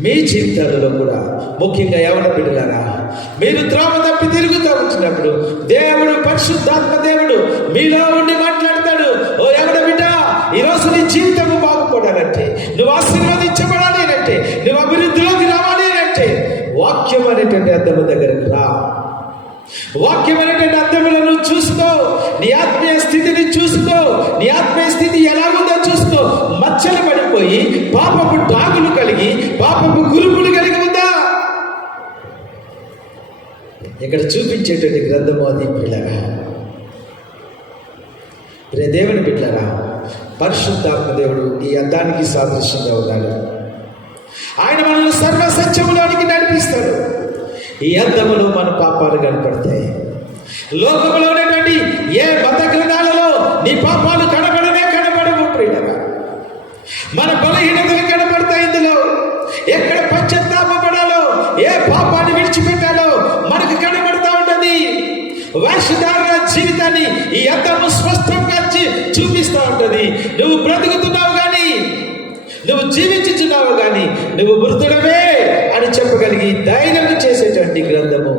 మీ జీవితాలలో కూడా ముఖ్యంగా యవన బిడ్డలారా, మీరు త్రోవ తప్పి తిరుగుతూ ఉంటున్నప్పుడు దేవుడు, పరిశుద్ధాత్మ దేవుడు మీలో ఉండి మాట్లాడతాడు. ఓ యవన బిడ్డ, ఈరోజు నీ జీవితం బాగుపడాలంటే, నువ్వు ఆశీర్వదించబడాలి అంటే, నువ్వు అభివృద్ధిలోకి రావాలి అంటే వాక్యం అనేటువంటి అద్దము దగ్గరకు రా. వాక్యం అనేటువంటి అద్దములను చూసుకో. నీ ఆత్మీయ స్థితిని చూసుకో. నీ ఆత్మీయ స్థితి ఎలాగుందో చూసుకో. మచ్చలు పడిపోయి పాపపు డాగులు కలిగి పాపపు గురుపులు కలిగి ఉందా? ఇక్కడ చూపించేటువంటి గ్రంథము అది పిల్లగా. దేవుని బిడ్డలారా, పరిశుద్ధాత్మ దేవుడు ఈ అద్దానికి సాదృశ్యంగా ఉన్నాడు. ఆయన మనల్ని సర్వ సత్యములోనికి నడిపిస్తాడు. ఈ అద్దములో మన పాపాలు కనపడతాయి. లోకములో ఉన్నటువంటి ఏ మత గ్రంథాలలో నీ పాపాలు కనబడవు ప్రియులరా. మన బలహీనతలు కనబడతాయి. ఇందులో ఎక్కడ పశ్చాత్తాపపడాలో, ఏ పాపాన్ని విడిచిపెట్టాలో మనకు కనబడతా ఉంటుంది. వేషధారణ జీవితాన్ని ఈ అద్దము స్పష్టంగా చూపిస్తూ ఉంటుంది. నువ్వు బ్రతుకుతున్నావు కానీ, నువ్వు జీవించుచున్నావు కానీ, నువ్వు మృతుడవే అని చెప్పగలిగి ధైర్యం చేసేటువంటి గ్రంథము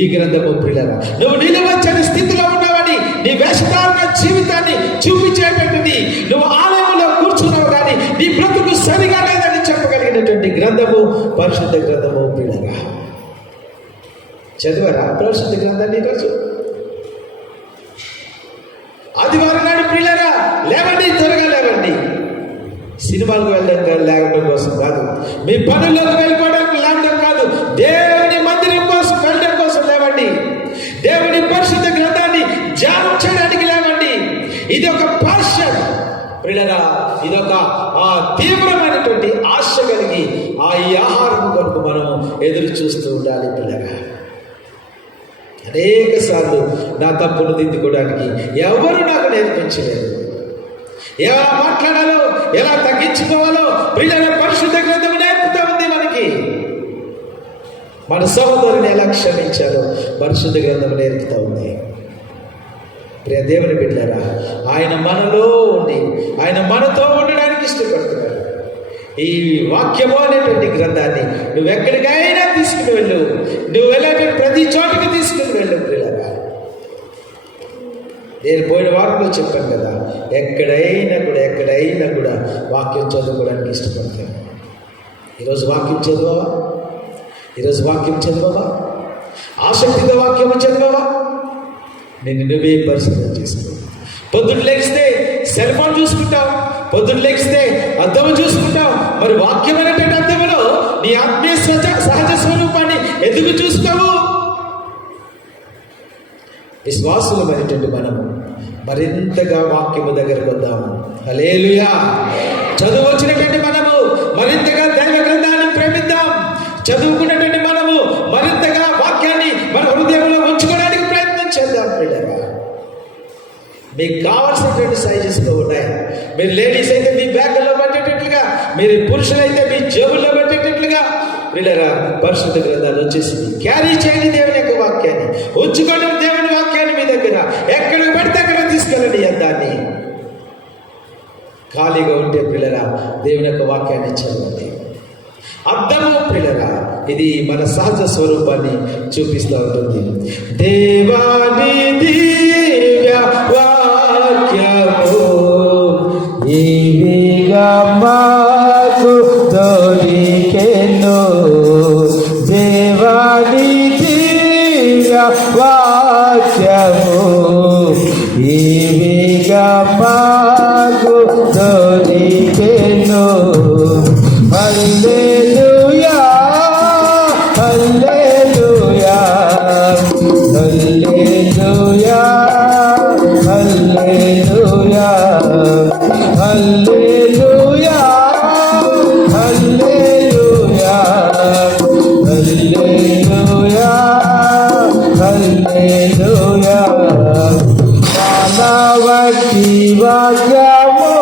ఈ గ్రంథము ప్రియులారా. నువ్వు నిలువచ్చని స్థితిలో ఉన్నావని నీ వేషధారణ జీవితాన్ని చూపించేటువంటిది. నువ్వు ఆలయంలో కూర్చున్నావు కానీ నీ బ్రతుకు సరిగా లేదని చెప్పగలిగినటువంటి గ్రంథము పరిశుద్ధ గ్రంథము ప్రియులారా. చదివారా పరిశుద్ధ గ్రంథాన్ని ఈరోజు? ఆదివారం నాడు ప్రియులారా, లేవండి, త్వరగా లేవండి. సినిమాలకు లేవడం కోసం కాదు, మీ పనుల్లోకి వెళ్ళిపోవడానికి లేవడం కాదు, దేవుని మందిరం కోసం వెళ్ళడం కోసం లేవండి. దేవుని పరిశుద్ధ గ్రంథాన్ని ధ్యానం చేయడానికి లేవండి. ఇది ఒక పాషన్ ప్రియులారా. ఇదొక తీవ్రమైనటువంటి ఆశ కలిగి ఈ ఆహారం కొరకు మనం ఎదురు చూస్తూ ఉండాలి పిల్లగా. అనేక సార్లు నా తప్పును దిద్దుకోవడానికి ఎవరు నాకు నేర్పించలేదు. ఎలా మాట్లాడాలో, ఎలా తగ్గించుకోవాలో ప్రియుల పరిశుద్ధ గ్రంథం నేర్పుతా ఉంది మనకి. మన సహోదరుని ఎలా క్షమించాలో పరిశుద్ధ గ్రంథం నేర్పుతా ఉంది. ప్రియ దేవుని బిడ్డలారా, ఆయన మనలో ఉండి ఆయన మనతో ఉండడానికి ఇష్టపడుతున్నాడు. ఈ వాక్యము అనేటువంటి గ్రంథాన్ని నువ్వు ఎక్కడికైనా తీసుకుని వెళ్ళు, నువ్వు వెళ్ళేటువంటి ప్రతి చోటుకి తీసుకుని వెళ్ళు ప్రియులారా. నేను పోయిన వారంలో చెప్పాను కదా, ఎక్కడైనా కూడా వాక్యం చదువుకోవడానికి ఇష్టపడతాను. ఈరోజు వాక్యం చదవవా? ఆసక్తిగా వాక్యము చదవవా? నిన్ను నువ్వే పరిశీలన చేసుకో. పొద్దున్న లేస్తే సెల్ ఫోన్ చూసుకుంటావు, పొద్దున్న లేస్తే అద్దము చూసుకుంటావు. మరి వాక్యం అనేటువంటి అద్దములో నీ ఆత్మీయ సహజ స్వరూపాన్ని ఎందుకు చూస్తావు? విశ్వాసులమైనటువంటి మనము మరింతగా వాక్యము దగ్గరకు వద్దాము. హల్లెలూయా. చదువు వచ్చినటువంటి మనము మరింతగా దైవ గ్రంథాన్ని ప్రేమిద్దాం. చదువుకున్నటువంటి మనము మరింతగా వాక్యాన్ని మన హృదయంలో ఉంచుకోవడానికి ప్రయత్నం చేద్దాం. పిల్లగా, మీకు కావాల్సినటువంటి సైజెస్లో ఉన్నాయి. మీరు లేడీస్ అయితే మీ బ్యాగ్లో పెట్టేటట్లుగా, మీరు పురుషులైతే మీ జేబుల్లో పెట్టేటట్లుగా పిల్లరా పరిశుద్ధ గ్రంథాలు వచ్చేసింది. క్యారీ చేయండి దేవుని యొక్క వాక్యాన్ని, ఉంచుకోండి దేవుని వాక్యాన్ని మీ దగ్గర. ఎక్కడికి పడితే అక్కడ తీసుకెళ్ళండి. దాన్ని ఖాళీగా ఉంటే పిల్లరా దేవుని యొక్క వాక్యాన్ని చదవండి. అర్థము పిల్లరా, ఇది మన సహజ స్వరూపాన్ని చూపిస్తూ ఉంటుంది. దేవాని దివ్య వాక్యము ఇవిగా మాకు దొరికెను. దేవాని దివ్య వాక్యము ఇవిగా మాకు దొరికెను. హల్లెలూయా, హల్లెలూయా, హల్లెలూయా, హల్లెలూయా. హల్లెలూయా మానవటి వాక్యము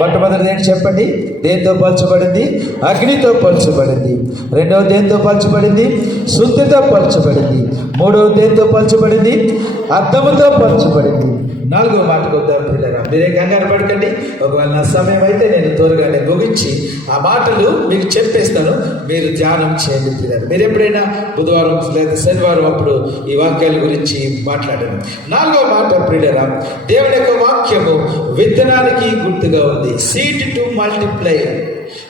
మొట్టమొదటి ఏంటి చెప్పండి? దేంతో పోల్చబడింది? అగ్నితో పోల్చబడింది. రెండవ దేంతో పోల్చబడింది? శుద్ధితో పోల్చబడింది. మూడవ దేంతో పోల్చబడింది? అద్దముతో పోల్చబడింది. నాలుగవ మాటకు వద్దాం పిల్లరా. మీరే కంగారు పడకండి. ఒకవేళ నా సమయం అయితే నేను త్వరగానే ముగించి ఆ మాటలు మీకు చెప్పేస్తాను, మీరు ధ్యానం చేయండి పిల్లలు. మీరు ఎప్పుడైనా బుధవారం లేదా శనివారం అప్పుడు ఈ వాక్యాల గురించి మాట్లాడాను. నాలుగవ మాట పిల్లరా, దేవుని యొక్క వాక్యము విత్తనానికి గుర్తుగా ఉంది. Seed to multiply.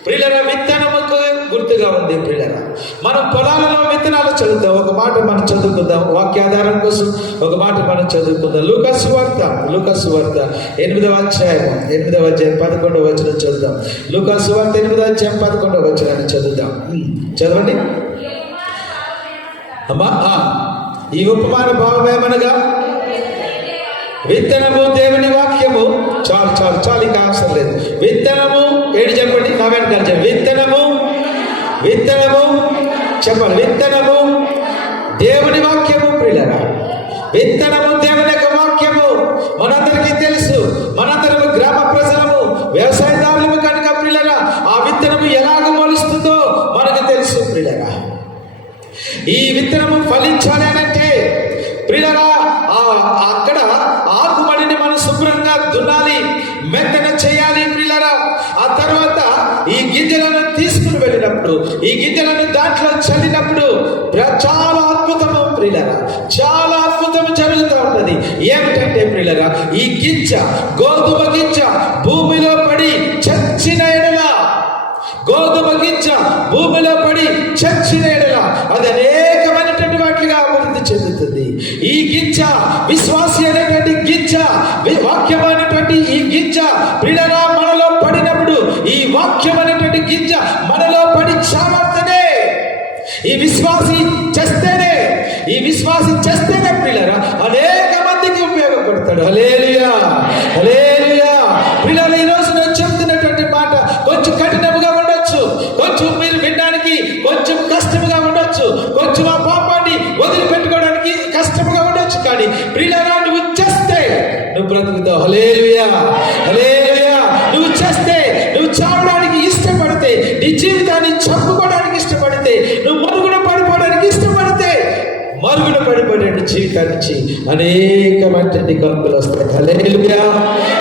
ప్రియులరా, విత్తనముకు గుర్తుగా ఉంది. ప్రియులరా, మనం పొలాలలో విత్తనాలు చదువుతాం. ఒక మాట మనం చదువుకుందాం, వాక్యాధారం కోసం ఒక మాట మనం చదువుకుందాం. లూకాసు వార్త 8వ అధ్యాయం 11వ వచనం చదువుదాం. లూకాసు వార్త 8వ అధ్యాయం 11వ వచనాన్ని చదువుదాం. చదవండి అమ్మా. ఈ ఉపమాన భావం ఏమనగా, విత్తనము దేవుని వాక్యము. చాలు ఇంకా అవసరం లేదు. విత్తనము ఏడు చెప్పండి, నా వెనకాల చెప్పండి. విత్తనము చెప్పాలి. విత్తనము దేవుని వాక్యము. ప్రియులరా, విత్తనము దేవుని యొక్క వాక్యము. మనందరికీ తెలుసు, మనందరము గ్రామ ప్రజలము, వ్యవసాయదారులము కనుక ప్రియులరా, ఆ విత్తనము ఎలాగ మొలుస్తుందో మనకు తెలుసు. ప్రియులరా, ఈ విత్తనము ఫలించాలి అనంటే ప్రియులరా, అక్కడ ఆకుమడిని మనం శుభ్రంగా దున్నాలి, మెత్తన చేయాలి. ప్రియులరా, ఆ తర్వాత ఈ గింజలను తీసుకుని వెళ్ళినప్పుడు, ఈ గింజలను దాంట్లో చల్లినప్పుడు చాలా అద్భుతము. ప్రియులరా, చాలా అద్భుతం జరుగుతూ ఉన్నది. ఏమిటంటే ప్రియులరా, ఈ గింజ, గోధుమ గింజ భూమిలో పడి చచ్చిన ఎడల, గోధుమ గింజ భూమిలో పడి చచ్చిన ఎడల అది అనేకమైనటువంటి వాటిగా అభివృద్ధి చెందుతుంది. ఈ గింజ, విశ్వాసి అనేటువంటి గింజ, వాక్యం అనేటువంటి ఈ గింజ ప్రియులరా మనలో పడినప్పుడు, ఈ వాక్యం అనేటువంటి గింజ మనలో పడి చావస్తేనే, ఈ విశ్వాసి చేస్తేనే ప్రియులరా అనేక మందికి ఉపయోగపడతాడు. హల్లెలూయా, హల్లెలూయా. ప్రియులరా, ఈ రోజు నేను చెప్తున్నటువంటి మాట కొంచెం కఠినంగా ఉండొచ్చు, కొంచెం మీరు వినడానికి కొంచెం కష్టంగా ఉండొచ్చు, కొంచెం ఆ పాపాన్ని వదిలిపెట్టుకోవడానికి కష్టంగా ఉండొచ్చు. కానీ ప్రియులరా, నువ్వు చేస్తే నువ్వు బ్రతుకుతావు. హల్లెలూయా, హల్లెలూయా. నువ్వు చేస్తే, నువ్వు చావడానికి ఇష్టపడితే, నీ జీవితాన్ని చంపుకోవడానికి ఇష్టపడితే, నువ్వు మరుగున పడిపోవడానికి ఇష్టపడితే, మరుగున పడిపోయే జీవితానికి అనేకమైనటువంటి కంపులు వస్తాయి. హల్లెలూయా.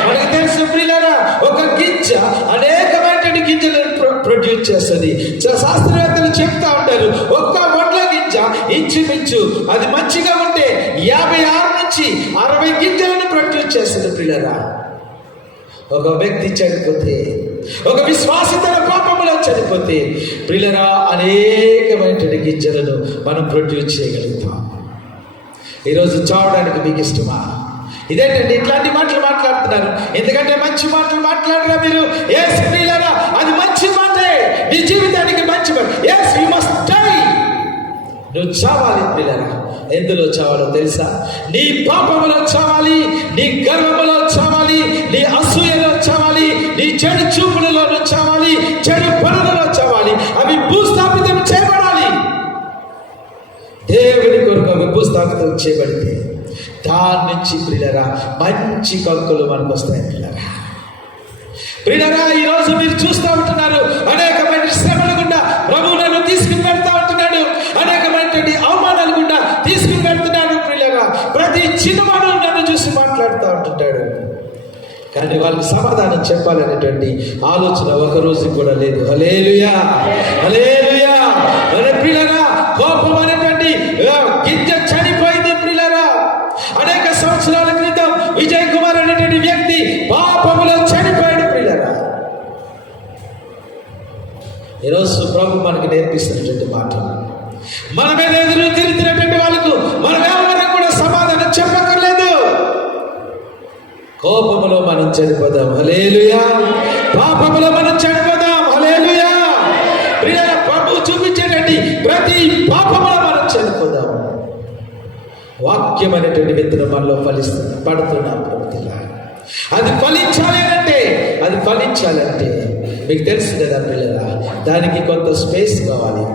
మనకు తెలుసు ప్రియులారా, ఒక గింజ అనేకమైనటువంటి గింజలను ప్రొడ్యూస్ చేస్తుంది. శాస్త్రవేత్తలు చెప్తా ఉంటారు, ఒక్క వడ్ల గింజ ఇంచుమించు అది మంచిగా ఉంటే 56 నుంచి 60 గింజలను ప్రొడ్యూస్ చేస్తుంది. ప్రియులారా, ఒక వ్యక్తి చనిపోతే, ఒక విశ్వాసి తన పాపములో చనిపోతే ప్రియులరా అనేకమైనటువంటి గింజలను మనం ప్రొడ్యూస్ చేయగలుగుతాం. ఈరోజు చావడానికి మీకు ఇష్టమా? ఇదేంటండి ఇట్లాంటి మాటలు మాట్లాడుతున్నారు? ఎందుకంటే మంచి మాటలు మాట్లాడరా మీరు? ఎస్ ప్రియులరా, అది మంచి మాటే, నీ జీవితానికి మంచి మాట. Yes, you must die. నువ్వు చావాలి ప్రియులరా. ఎందులో చావాలో తెలుసా? నీ పాపములో చావాలి, నీ గర్వములో చావాలి, నీ అసూయలో చావాలి, నీ చెడు చూపులలో చావాలి, చెడు పనులలో చావాలి. అవి భూస్థాపితం చేయబడాలి. దేవుని కొరకు అవి భూస్థాపితం చేయబడితే దాని నుంచి ప్రియులరా మంచి కంకులు మనకు వస్తాయి. ప్రియులరా, ఈరోజు మీరు చూస్తూ ఉంటున్నారు, అనేకమైన శ్రమల గుండా ప్రభువు నన్ను తీసుకుని వెళ్తా ఉంటున్నాడు, అనేకమైనటువంటి అవమానాల గుండా తీసుకుని వెళ్తున్నాడు. ప్రియులరా, ప్రతి చిన్నవాడు నన్ను చూసి మాట్లాడుతూ ఉంటుంటాడు. కానీ వాళ్ళకి సమాధానం చెప్పాలనేటువంటి ఆలోచన ఒక రోజు కూడా లేదు. హల్లెలూయా, హల్లెలూయా. ప్రియులారా, కోపం అనేటువంటి గింజ చనిపోయింది. ప్రియులారా, అనేక సంవత్సరాల క్రితం విజయ్ కుమార్ అనేటువంటి వ్యక్తి పాపములో చనిపోయాడు. ప్రియులారా, ఈరోజు ప్రభు మనకి నేర్పిస్తున్నటువంటి మాట, మన మీద ఎదురు తిరుగుతున్నటువంటి వాళ్ళకు మనం ఎవరైనా కూడా సమాధానం చెప్పక్కర్లేదు. కోపములో మనం చనిపోదాం. హల్లెలూయా. పాపములో మనం చనిపోదాం. హల్లెలూయా. ప్రియులారా, ప్రభు చూపించేటువంటి ప్రతి పాపములో మనం చనిపోదాం. వాక్యం అనేటువంటి విత్తనం మనలో పడుతున్నాం. అది ఫలించాలంటే మీకు తెలుసు కదా పిల్లరా, దానికి కొంత స్పేస్ కావాలి.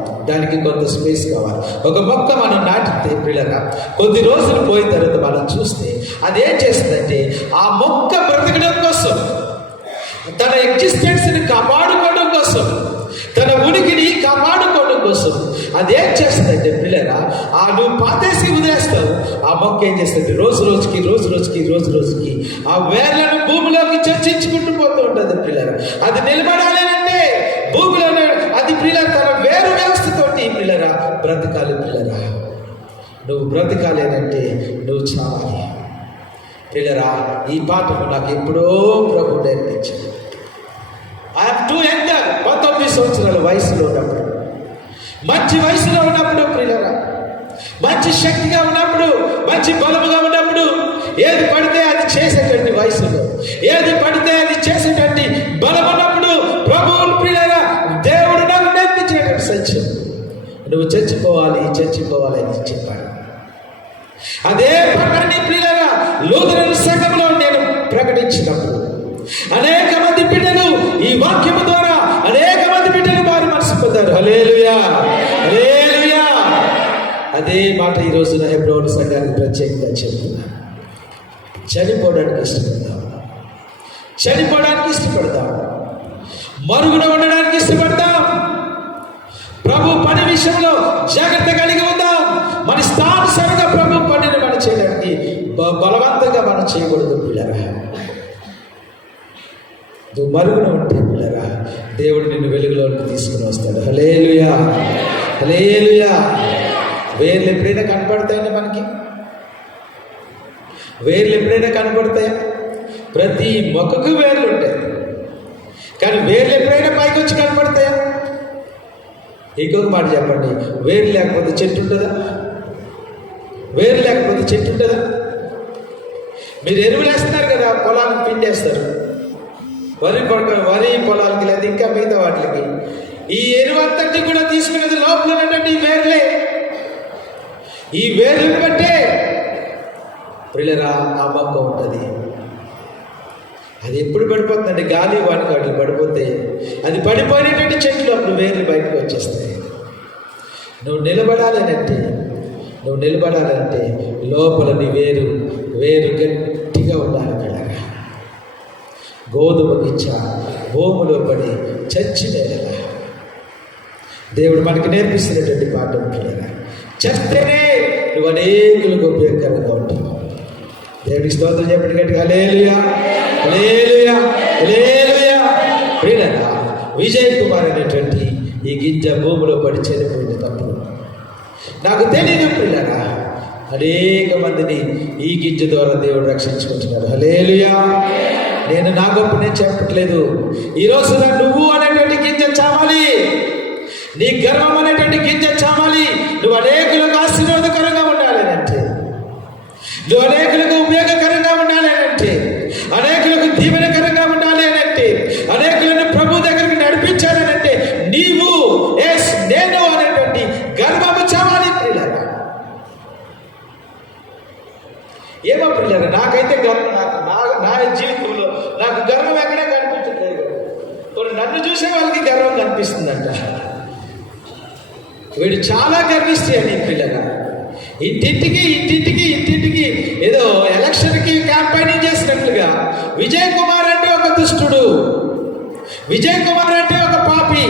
ఒక మొక్క మనం నాటితే పిల్లరా, కొద్ది రోజులు పోయిన తర్వాత మనం చూస్తే అది ఏం చేస్తుందంటే, ఆ మొక్క బ్రతకడం కోసం, తన ఎగ్జిస్టెన్స్ని కాపాడుకోవడం కోసం, తన ఉనికిని కాపాడుకోవడం కోసం అదేం చేస్తుందంటే పిల్లరా, నువ్వు పాతేసి వదిలేస్తావు. ఆ మొక్క ఏం చేస్తుంది, రోజు రోజుకి ఆ వేర్లను భూమిలోకి చర్చించుకుంటూ పోతూ ఉంటుంది. పిల్లరా, అది నిలబడాలి అంటే భూమిలో అది పిల్లల తన వేరు వ్యవస్థతోటి పిల్లరా బ్రతకాలి. పిల్లరా, నువ్వు బ్రతకాలి అంటే నువ్వు చావాలి. పిల్లరా, ఈ పాటను నాకు ఎప్పుడో ప్రభు నేర్పించాడు. ఐఎమ్ టూ యంగర్, 19 సంవత్సరాల వయసులో ఉన్నప్పుడు, మంచి వయసులో ఉన్నప్పుడు పిల్లరా, మంచి శక్తిగా ఉన్నప్పుడు, మంచి బలముగా ఉన్నప్పుడు, ఏది పడితే అది చేసేటువంటి వయసులో, ఏది పడితే అది చేసేటువంటి బలం ఉన్నప్పుడు ప్రభువులు పిల్లరా, దేవుడు నాకు నేర్పించేటువంటి సత్యం, నువ్వు చచ్చిపోవాలి అని చెప్పాడు. అదే పట్టణాన్ని పిల్లరా లూథరన్ సంఘంలో నేను ప్రకటించినప్పుడు అనేక మంది బిడ్డలు ఈ వాక్యము ద్వారా వారు మనసు పొందారు. హల్లెలూయా, హల్లెలూయా. అదే మాట ఈ రోజున హెబ్రోను సంఘానికి ప్రత్యేకంగా చెప్తున్నాను. చనిపోవడానికి ఇష్టపడతాం, మరుగున ఉండడానికి ఇష్టపడతాం. ప్రభు పని విషయంలో జాగ్రత్త కలిగి ఉందాం. మన స్థానుసారంగా ప్రభు పనిని మనం చేయడానికి బలవంతంగా మనం చేయకూడదు. పిల్లరా, నువ్వు మరుగున ఉంటే పిల్లరా, దేవుడు నిన్ను వెలుగులోకి తీసుకుని వస్తాడు. హల్లెలూయా, హల్లెలూయా. వేర్లు ఎప్పుడైనా కనపడతాయండి మనకి? వేర్లు ఎప్పుడైనా కనపడతాయా? ప్రతి మొక్కకు వేర్లు ఉంటాయి, కానీ వేర్లు ఎప్పుడైనా పైకి వచ్చి కనపడతాయా? ఇంకొక మాట చెప్పండి, వేరు లేకపోతే చెట్టు ఉంటుందా? మీరు ఎరువులు వేస్తున్నారు కదా, పొలానికి పిండేస్తారు, వరి పొలాలకి లేదా ఇంకా మిగతా వాటికి. ఈ ఎరువు అంతటి కూడా తీసుకునేది లోపల ఉన్నటువంటి వేర్లే. ఈ వేర్లను బట్టే పిల్లరా ఆ మొక్క ఉంటుంది. అది ఎప్పుడు పడిపోతుందండి? గాలి వాటికి అటు పడిపోతే అది పడిపోయినటువంటి చెట్లు అప్పుడు వేర్లు బయటకు వచ్చేస్తాయి. నువ్వు నిలబడాలంటే లోపల నీ వేరు గట్టిగా ఉండాలి. పిల్లరా, గోధుమ గిచ్చ భూమిలో పడి చచ్చిపోయేలా దేవుడు మనకి నేర్పిస్తున్నటువంటి పాఠం. పిల్లరా, చస్తేనే నువ్వు అనేకులకు ఉపయోగకరంగా ఉంటావు. దేవుడికి స్తోత్రం చెప్పండి గట్టిగా. హల్లెలూయా, హల్లెలూయా, హల్లెలూయా. ప్రియులారా, విజయ్ కుమార్ అనేటువంటి ఈ గింజ భూమిలో పడి చనిపోయినప్పుడు నాకు తెలియదు పిల్లరా, అనేక మందిని ఈ గింజ ద్వారా దేవుడు రక్షించుకుంటున్నారు. హల్లెలూయా. నేను నా గొప్ప నేను చెప్పట్లేదు. ఈరోజు నువ్వు అనేటువంటి గింజ చావాలి, నీ గర్వం అనేటువంటి గింజ చావాలి. నువ్వు అనేకులకు ఆశీర్వాదకరంగా ఉండాలి అంటే, నువ్వు అనేకులకు ఉపయోగకరంగా ఉండాలి అంటే, అనేకులకు దీవెనకరంగా ఉండాలి అంటే, అనేకులను ప్రభు దగ్గరికి నడిపించాలనంటే నీవు నేను అనేటువంటి గర్వము చావాలి. పిల్లరా, ఏమో పిల్లరా, నాకైతే గర్వం, నా జీవితంలో నాకు గర్వం ఎక్కడే కనిపించట్లేదు. నన్ను చూసే వాళ్ళకి గర్వం కనిపిస్తుందంట. వీడు చాలా గర్విస్తే అని పిల్లగా ఇంటింటికి ఏదో ఎలక్షన్కి క్యాంపెయినింగ్ చేసినట్లుగా విజయ్ కుమార్ అంటే ఒక దుష్టుడు, విజయ్ కుమార్ అంటే ఒక పాపి,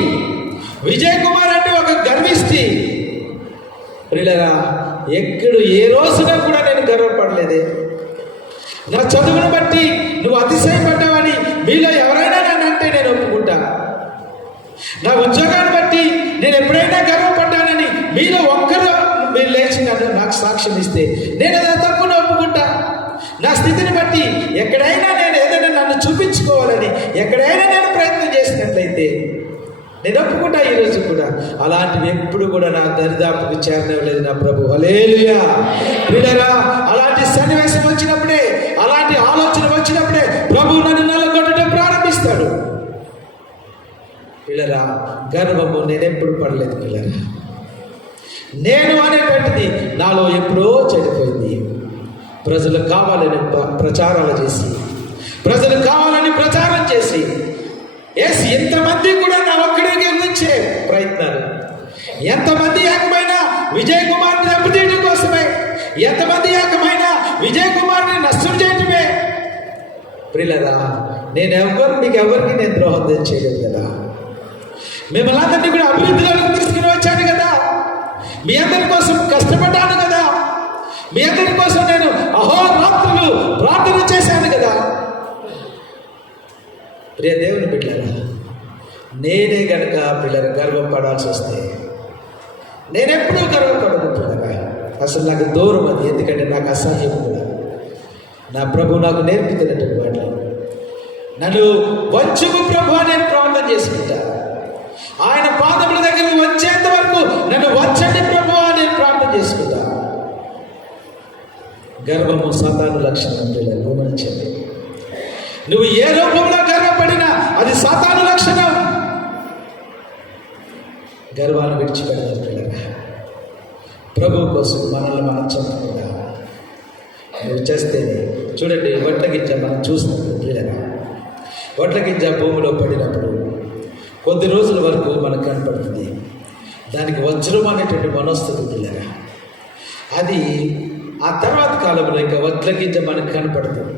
విజయ్ కుమార్ అంటే ఒక గర్విష్టి. పిల్లగా ఏ రోజున కూడా నేను గర్వపడలేదే. నా చదువును బట్టి నువ్వు అతిశయపడ్డావు మీలో ఎవరైనా నన్ను అంటే నేను ఒప్పుకుంటా. నా ఉద్యోగాన్ని బట్టి నేను ఎప్పుడైనా గర్వపడ్డానని మీలో ఒక్కరు మీరు లేచి నాకు సాక్ష్యం ఇస్తే నేను అదే తప్పును ఒప్పుకుంటా. నా స్థితిని బట్టి ఎక్కడైనా నేను ఏదైనా నన్ను చూపించుకోవాలని ఎక్కడైనా నేను ప్రయత్నం చేసినట్లయితే నేను ఒప్పుకుంటా. ఈరోజు కూడా అలాంటివి ఎప్పుడు కూడా నా దరిదాపుకు చేరనివ్వలేదు నా ప్రభు. హల్లెలూయా. ప్రియులారా, అలాంటి సన్నివేశం వచ్చినప్పుడే, అలాంటి ఆలోచన వచ్చినప్పుడే ప్రభు నన్ను నల్లగొట్టడం ప్రారంభిస్తాడు. పిల్లరా, గర్వము నేనెప్పుడు పడలేదు. పిల్లరా, నేను అనేటువంటిది నాలో ఎప్పుడో చెడిపోయింది. ప్రజలు కావాలని ప్రచారాలు చేసి, ప్రజలు కావాలని ప్రచారం చేసి ఎంతమంది కూడా నా ఒక్కడికి గురించే ప్రయత్నాలు, ఎంతమంది ఏకమైన విజయ్ కుమార్ని దెబ్బతీయడం కోసమే, ఎంతమంది ఏకమైన విజయ్ కుమార్ని నష్టం చేయటమే. ప్రియులరా, మీకు ఎవరికి నేను ద్రోహం చేయలేదు కదా. మిమ్మల్ని అందరినీ కూడా అభివృద్ధిలోకి తీసుకుని వచ్చాను కదా. మీ అందరి కోసం కష్టపడ్డాను కదా. మీ అందరి కోసం నేను అహోరాత్రులు ప్రార్థన చేశాను కదా. ప్రియ దేవుని బిడ్డలారా, నేనే గనక పిల్లలు గర్వపడాల్సి వస్తే నేనెప్పుడూ గర్వపడను పిల్లగా. అసలు నాకు దూరం అది, ఎందుకంటే నాకు అసహ్యం కూడా. నా ప్రభు నాకు నేర్పుతున్నటువంటి వాటిలో నన్ను వంచుకు ప్రభు నేను ప్రార్థన చేసుకుంటా. ఆయన పాదముల దగ్గర వచ్చేంత వరకు నన్ను వచ్చండి ప్రభు నేను ప్రార్థన చేసుకుంటా. గర్వము సాతాను లక్షణం పిల్లలు గమనించండి. నువ్వు ఏ రూపంలో గర్వపడినా అది సాతాను లక్షణం. గర్వాన్ని విడిచిపెడతారు పిల్లగా. ప్రభు కోసం మనల్ని మనం చంపుకుంటా. నువ్వు చేస్తే చూడండి, వడ్ల గింజ మనం చూస్తాం పిల్లగా. వడ్ల గింజ భూమిలో పడినప్పుడు కొద్ది రోజుల వరకు మనకు కనపడుతుంది. దానికి వజ్రం అనేటువంటి మనొస్తుంది పిల్లగా. అది ఆ తర్వాత కాలంలో ఇంకా వడ్ల గింజ మనకు కనపడుతుంది.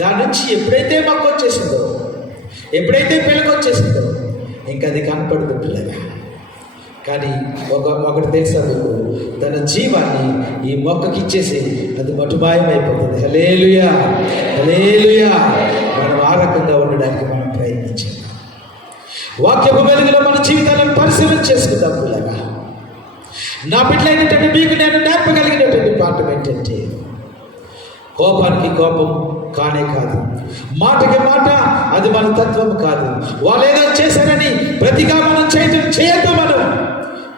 దాని నుంచి ఎప్పుడైతే మొక్క వచ్చేసిందో, ఎప్పుడైతే పిల్లకి వచ్చేసిందో ఇంకా అది కనపడుతుంది పిల్లగా. కానీ ఒకటి తెలుసా మీకు, తన జీవాన్ని ఈ మొక్కకి ఇచ్చేసి అది మటుమాయమైపోతుంది. హల్లెలూయా, హల్లెలూయా. మనం ఆ రకంగా ఉండడానికి మనం ప్రయత్నించాలి. వాక్యపు వెలుగులో మన జీవితాలను పరిశీలన చేసుకుందాం పిల్లగా. నా బిడ్డలైనటువంటి మీకు నేను నేర్పగలిగినటువంటి పాఠం ఏంటంటే, కోపానికి కోపం కానే కాదు, మాటకి మాట అది మన తత్వం కాదు. వాళ్ళు ఏదో చేశారని ప్రతిగా మనం చేయొద్దు.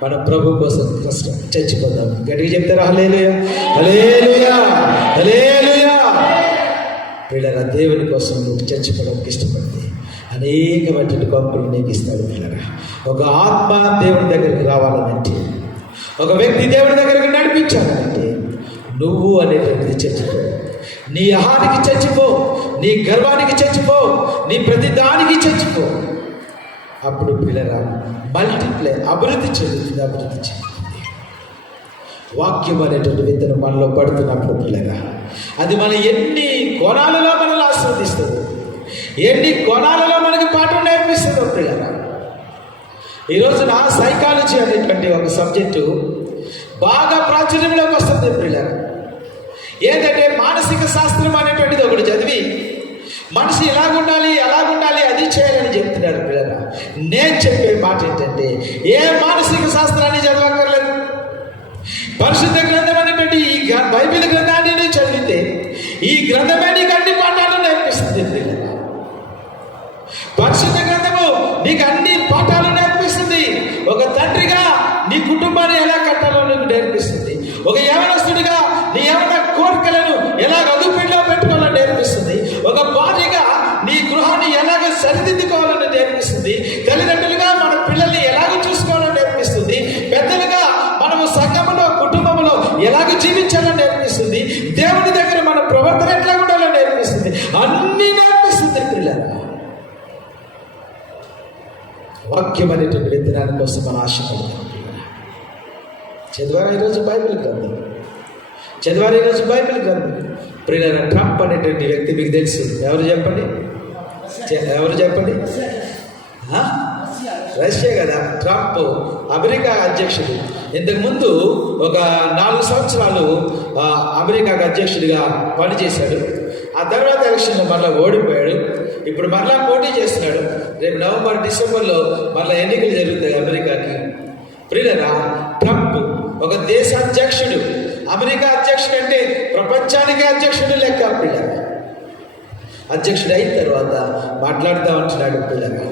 మన ప్రభు కోసం కష్టం చచ్చిపోదాం. గట్టిగా చెప్తారా హల్లెలూయా, హల్లెలూయా, హల్లెలూయా. పిల్లరా, దేవుని కోసం నువ్వు చచ్చిపోవడానికి ఇష్టపడితే అనేకమైనటువంటి కొంపలు నీకు ఇస్తాడు పిల్లరా. ఒక ఆత్మ దేవుని దగ్గరికి రావాలనంటే, ఒక వ్యక్తి దేవుని దగ్గరికి నడిపించాలంటే నువ్వు అనేటువంటిది చచ్చిపో. నీ అహానికి చచ్చిపో, నీ గర్వానికి చచ్చిపో, నీ ప్రతి దానికి చచ్చిపో. అప్పుడు పిల్లరా మల్టిప్లై అభివృద్ధి చెందుతుంది. వాక్యం అనేటువంటి విత్తనం మనలో పడుతున్నప్పుడు పిల్లరా అది మన ఎన్ని కోణాలలో మనల్ని ఆస్వాదిస్తుంది, ఎన్ని కోణాలలో మనకి పాఠం నేర్పిస్తుందో పిల్లరా. ఈరోజున సైకాలజీ అనేటువంటి ఒక సబ్జెక్టు బాగా ప్రాచుర్యంలోకి వస్తుంది పిల్లరా. ఏంటంటే మానసిక శాస్త్రం అనేటువంటిది ఒకటి చదివి మనిషి ఎలాగుండాలి అలాగుండాలి అది చేయాలని చెప్తున్నాడు పిల్లరా. నేను చెప్పే మాట ఏంటంటే, ఏ మానసిక శాస్త్రాన్ని చదవక్కర్లేదు. పరిశుద్ధ గ్రంథం అనేటువంటి ఈ బైబిల్ గ్రంథాన్ని నేను చదివితే ఈ గ్రంథమే నీకు అన్ని పాఠాలు నేర్పిస్తుంది పిల్లరా. పరిశుద్ధ గ్రంథము నీకు అన్ని పాఠాలు నేర్పిస్తుంది. ఒక తండ్రిగా నీ కుటుంబాన్ని ఎలా కట్టాలో నీకు నేర్పిస్తుంది. ఒక యవనస్తుడిగా నీ యవన కోరికలను ఎలా అదుపులో పెట్టుకోవాలని నేర్పిస్తుంది. ఒక భార్యగా నీ గృహాన్ని ఎలాగ సరిదిద్దుకోవాలని నేర్పిస్తుంది. తల్లిదండ్రులుగా మన పిల్లల్ని ఎలాగ చూసుకోవాలని నేర్పిస్తుంది. పెద్దలుగా మనము సంఘములో కుటుంబంలో ఎలాగ జీవించాలని నేర్పిస్తుంది. దేవుని దగ్గర మన ప్రవర్తన ఎట్లా ఉండాలని నేర్పిస్తుంది. అన్నీ నేర్పిస్తుంది పిల్లలు. వాక్యం అనేటువంటి విత్తనాల కోసం మనం ఆశపడతాం. చదివారా ఈరోజు బైబిల్ గ్రంథం? చదివారా ఈరోజు బైబిల్ గ్రంథం? ప్రియులైన ట్రంప్ అనేటువంటి వ్యక్తి మీకు తెలుసు. ఎవరు చెప్పండి? రష్యా కదా, ట్రంప్ అమెరికా అధ్యక్షుడు. ఇంతకుముందు ఒక 4 సంవత్సరాలు అమెరికాకు అధ్యక్షుడిగా పనిచేశాడు. ఆ తర్వాత ఎలక్షన్లో మళ్ళీ ఓడిపోయాడు. ఇప్పుడు మళ్ళా పోటీ చేస్తున్నాడు. రేపు నవంబర్ డిసెంబర్లో మళ్ళీ ఎన్నికలు జరుగుతాయి అమెరికాకి. ప్రియులారా, ట్రంప్ ఒక దేశ అధ్యక్షుడు. అమెరికా అధ్యక్షుడు అంటే ప్రపంచానికి అధ్యక్షుడు లెక్క. పిల్లగా అధ్యక్షుడు అయిన తర్వాత మాట్లాడుతూ ఉంటున్నాడు. పిల్లగా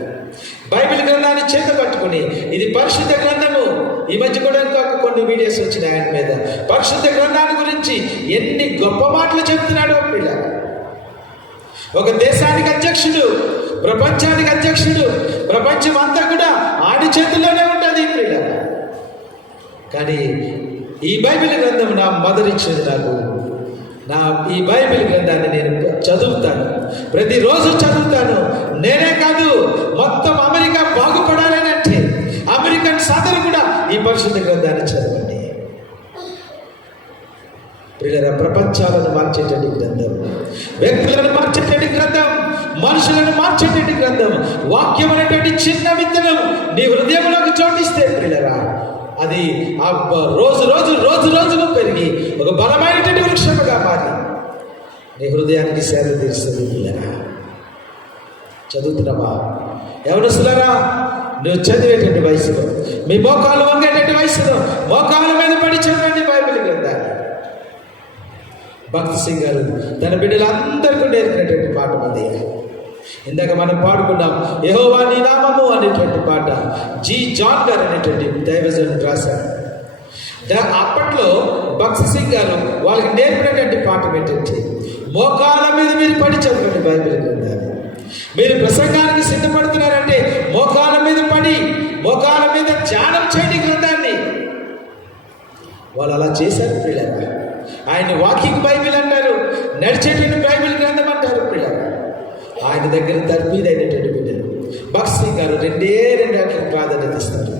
బైబిల్ గ్రంథాన్ని చేత పట్టుకుని, ఇది పరిశుద్ధ గ్రంథము. ఈ మధ్య కూడా ఇంకొక కొన్ని వీడియోస్ వచ్చినాయి ఆయన మీద. పరిశుద్ధ గ్రంథాన్ని గురించి ఎన్ని గొప్ప మాటలు చెప్తున్నాడో. పిల్లగా ఒక దేశానికి అధ్యక్షుడు, ప్రపంచానికి అధ్యక్షుడు. ప్రపంచం అంతా కూడా ఆడి చేతుల్లోనే ఉంటుంది. పిల్లగా కానీ ఈ బైబిల్ గ్రంథం నా మదర్ ఇచ్చింది నాకు. ఈ బైబిల్ గ్రంథాన్ని నేను చదువుతాను, ప్రతిరోజు చదువుతాను. నేనే కాదు, మొత్తం అమెరికా బాగుపడాలని అంటే అమెరికన్స్ అందరూ కూడా ఈ పరిశుద్ధ గ్రంథాన్ని చదవండి. ప్రియులారా, ప్రపంచాలను మార్చేటటువంటి గ్రంథం, వ్యక్తులను మార్చేటటువంటి గ్రంథం, మనుషులను మార్చేటటువంటి గ్రంథం. వాక్యం అనేటువంటి చిన్న విత్తనం నీ హృదయంలోకి చోటిస్తే ప్రియులారా, అది రోజుకు పెరిగి ఒక బలమైనటువంటి వృక్షముగా మారి నీ హృదయానికి సేద తీరుస్తుంది. పిల్లరా, చదువుతున్నావా? ఎవరుస్తున్నారా? నువ్వు చదివేటువంటి వయసులో, మీ మోకాలు వంగేటువంటి వయసులో మోకాల మీద పడి చదవండి బైబిల్ గ్రంథాన్ని. భక్త్ సింగ్ గారు తన బిడ్డలందరికీ నేర్పినటువంటి పాట అది. ఇందాక మనం పాడుకున్నాం, యెహోవా నీ నామము అనేటువంటి పాట జి. జాన్ గారు అనేటువంటి దైవజనుడు రాశారు. అప్పట్లో భక్త్ సింగ్ గారు వాళ్ళకి నేర్పినటువంటి పాట ఏంటంటే, మోకాల మీద మీరు పడి చదవండి బైబిల్ గ్రంథాన్ని. మీరు ప్రసంగానికి సిద్ధపడుతున్నారంటే మోకాల మీద పడి, మోకాల మీద ధ్యానం చేయండి గ్రంథాన్ని. వాళ్ళు అలా చేశారు. పిల్లలు ఆయన వాకింగ్ బైబిల్ అంటారు, నడిచేటువంటి బైబిల్ గ్రంథం అంటారు. పిల్లలు ఆయన దగ్గర తర్పీదైనటువంటి బిడ్డలు. భక్త్ సింగ్ గారు రెండే వాటికి ప్రాధాన్యత ఇస్తారు.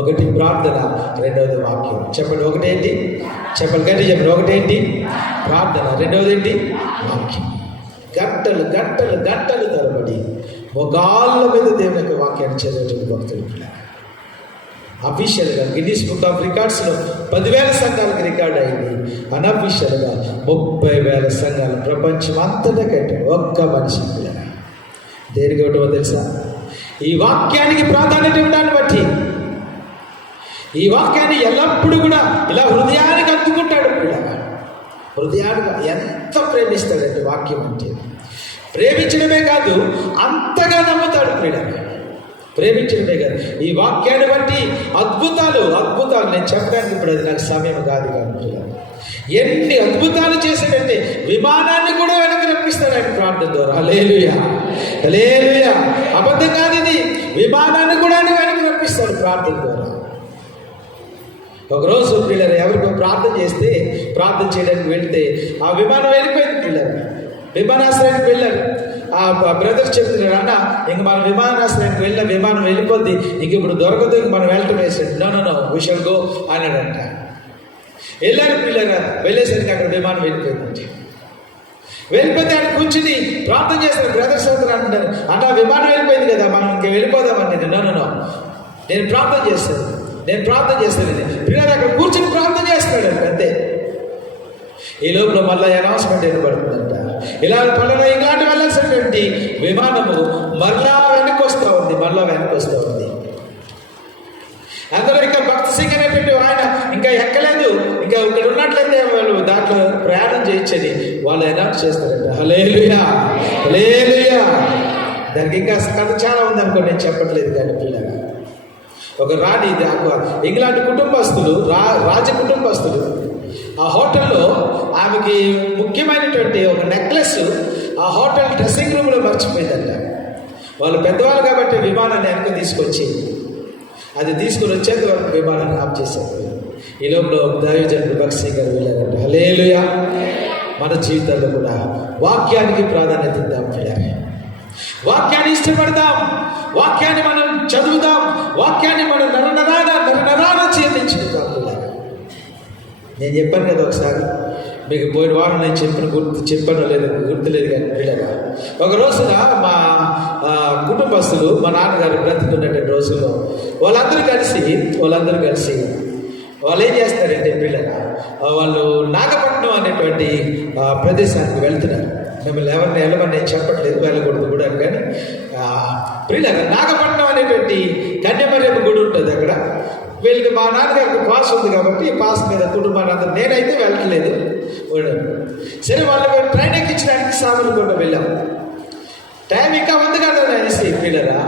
ఒకటి ప్రార్థన, రెండవది వాక్యం. చెప్పండి, ఒకటేంటి? చెప్పండి, గట్టి చెప్పండి. ఒకటేంటి? ప్రార్థన, రెండవది ఏంటి? వాక్యం. గంటలు గంటలు గంటలు తరబడి మొగాళ్ళ మీద దేవుని యొక్క వాక్యాన్ని చదివేటువంటి భక్తులు. అఫీషియల్గా గిన్నీస్ బుక్ ఆఫ్ రికార్డ్స్లో 10,000 సంఘాలకు రికార్డ్ అయింది. అన్అఫీషియల్గా 30,000 సంఘాలు ప్రపంచం అంతటా కట్టాడు ఒక్క మనిషి. దేనికి ఇవ్వటమో తెలుసా? ఈ వాక్యానికి ప్రాధాన్యత ఇవ్వడాన్ని బట్టి. ఈ వాక్యాన్ని ఎల్లప్పుడూ కూడా ఇలా హృదయానికి అందుకుంటాడు. పిల్లగా హృదయానికి ఎంత ప్రేమిస్తాడంటే వాక్యం అంటే, ప్రేమించడమే కాదు అంతగా నమ్ముతాడు. పిల్లగా ప్రేమించడమే కాదు, ఈ వాక్యాన్ని బట్టి అద్భుతాలు నేను చెప్పడానికి ఇప్పుడు అది నాకు సమయం కాదు. కానీ ఎన్ని అద్భుతాలు చేశాడంటే విమానాన్ని కూడా వెనక్కి రప్పిస్తాడు ఆయన ప్రార్థన ద్వారా. హల్లెలూయా, హల్లెలూయా. అబద్ధం కాదు ఇది. విమానాన్ని కూడా ఆయన వెనక్కి రప్పిస్తాడు ప్రార్థన ద్వారా. ఒకరోజు పిల్లలు ఎవరికో ప్రార్థన చేస్తే, ప్రార్థన చేయడానికి వెళ్తే ఆ విమానం వెళ్ళిపోయింది. పిల్లలు విమానాశ్రయానికి వెళ్ళారు. ఆ బ్రదర్స్ చెప్తున్నారు, అన్న ఇంక మనం విమానాశ్రయానికి వెళ్ళిన విమానం వెళ్ళిపోద్ది, ఇంక ఇప్పుడు దొరకదు, ఇంక మనం వెళ్ళటం వేసాడు. నో వి షల్ గో అన్నాడంట. వెళ్ళారు. పిల్లగా వెళ్ళేసరికి అక్కడ విమానం వెళ్ళిపోయిందంటే, వెళ్ళిపోతే ఆయన కూర్చుని ప్రార్థన చేస్తారు. బ్రదర్స్ అవుతారు అంటారు, అన్న విమానం వెళ్ళిపోయింది కదా, మనం ఇంక వెళ్ళిపోదామని. నో నేను ప్రార్థన చేస్తాను పిల్లలు అక్కడ కూర్చుని ప్రార్థన చేస్తున్నాడు అంతే. ఈ లోపల మళ్ళీ అనౌన్స్మెంట్ ఏర్పడుతుందంట, ఇలా పలానా ఇంగ్లాండ్ వెళ్ళాల్సినటువంటి విమానము మళ్ళా వెనక్కి వస్తూ ఉంది. అందులో ఇంకా భక్త్ సింగ్ అనేటువంటి ఆయన ఇంకా ఎక్కలేదు, ఇంకా ఇక్కడ ఉన్నట్లయితే వాళ్ళు దాంట్లో ప్రయాణం చేయొచ్చని వాళ్ళు అనౌన్స్ చేస్తారంట. హల్లెలూయా, హల్లెలూయా. దానికి ఇంకా కథ చాలా ఉంది అనుకో, నేను చెప్పట్లేదు. కానీ పిల్లగా ఒక రాణి, ఇంగ్లాండ్ కుటుంబస్తులు, రాజ కుటుంబస్తులు ఆ హోటల్లో ఆమెకి ముఖ్యమైనటువంటి ఒక నెక్లెస్ ఆ హోటల్ డ్రెస్సింగ్ రూమ్లో మర్చిపోయిందంట. వాళ్ళు పెద్దవాళ్ళు కాబట్టి విమానాన్ని వెనక తీసుకొచ్చి అది తీసుకుని వచ్చేంత వరకు విమానాన్ని ఆఫ్ చేశారు. ఈ లోపల దైవజనుడు భక్త్ సింగ్ గారు వెళ్ళారంట. హల్లెలూయా. మన జీవితాల్లో కూడా వాక్యానికి ప్రాధాన్యత ఇద్దాం. వాక్యాన్ని ఇష్టపడదాం, వాక్యాన్ని మనం చదువుదాం, వాక్యాన్ని మనం నరనరాన చేయించుకుందాం. నేను చెప్పాను కదా ఒకసారి, మీకు పోయిన వారం నేను చెప్పాను లేదు గుర్తులేదు కానీ పిల్లగా ఒక రోజున మా కుటుంబస్తులు మా నాన్నగారు బ్రతికున్నటువంటి రోజుల్లో వాళ్ళందరూ కలిసి వాళ్ళు ఏం చేస్తారంటే పిల్లగా వాళ్ళు నాగపట్నం అనేటువంటి ప్రదేశానికి వెళ్తున్నారు. మిమ్మల్ని ఎవరిని వెళ్ళమని నేను చెప్పట్లేదు, వెళ్ళకూడదు కూడా కానీ పిల్లగా నాగపట్నం అనేటువంటి కన్యమర్యమ్మ గుడి ఉంటుంది అక్కడ. వీళ్ళకి మా నాన్నగారికి పాస్ ఉంది కాబట్టి పాస్ మీద కుటుంబాన్ని అందరూ నేనైతే వెళ్ళట్లేదు. సరే వాళ్ళకి ట్రైన్ ఎక్కించడానికి సామర్లకోట వెళ్ళాం. టైం ఇంకా ఉంది కదా అనేసి పిల్లరా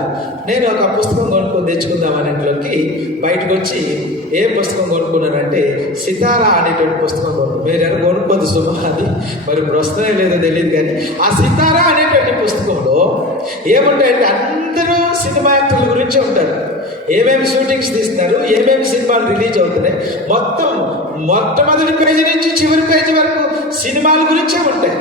నేను ఒక పుస్తకం కొనుక్కొని తెచ్చుకుందామని ఇంట్లోకి బయటకు వచ్చి ఏ పుస్తకం కొనుక్కున్నానంటే సితారా అనేటువంటి పుస్తకం కొనుక్కున్నాను. మీరు ఎవరు కొనుక్కోదు సుమా, అది మరి ఇప్పుడు వస్తుందో లేదో తెలియదు కానీ ఆ సితారా అనేటువంటి పుస్తకంలో ఏముంటాయంటే అందరూ సినిమా యాక్టర్ల గురించి ఉంటారు. ఏమేమి షూటింగ్స్ తీస్తున్నారు, ఏమేమి సినిమాలు రిలీజ్ అవుతున్నాయి, మొట్టమొదటి పేజీ నుంచి చివరి పేజీ వరకు సినిమాల గురించే ఉంటాయి.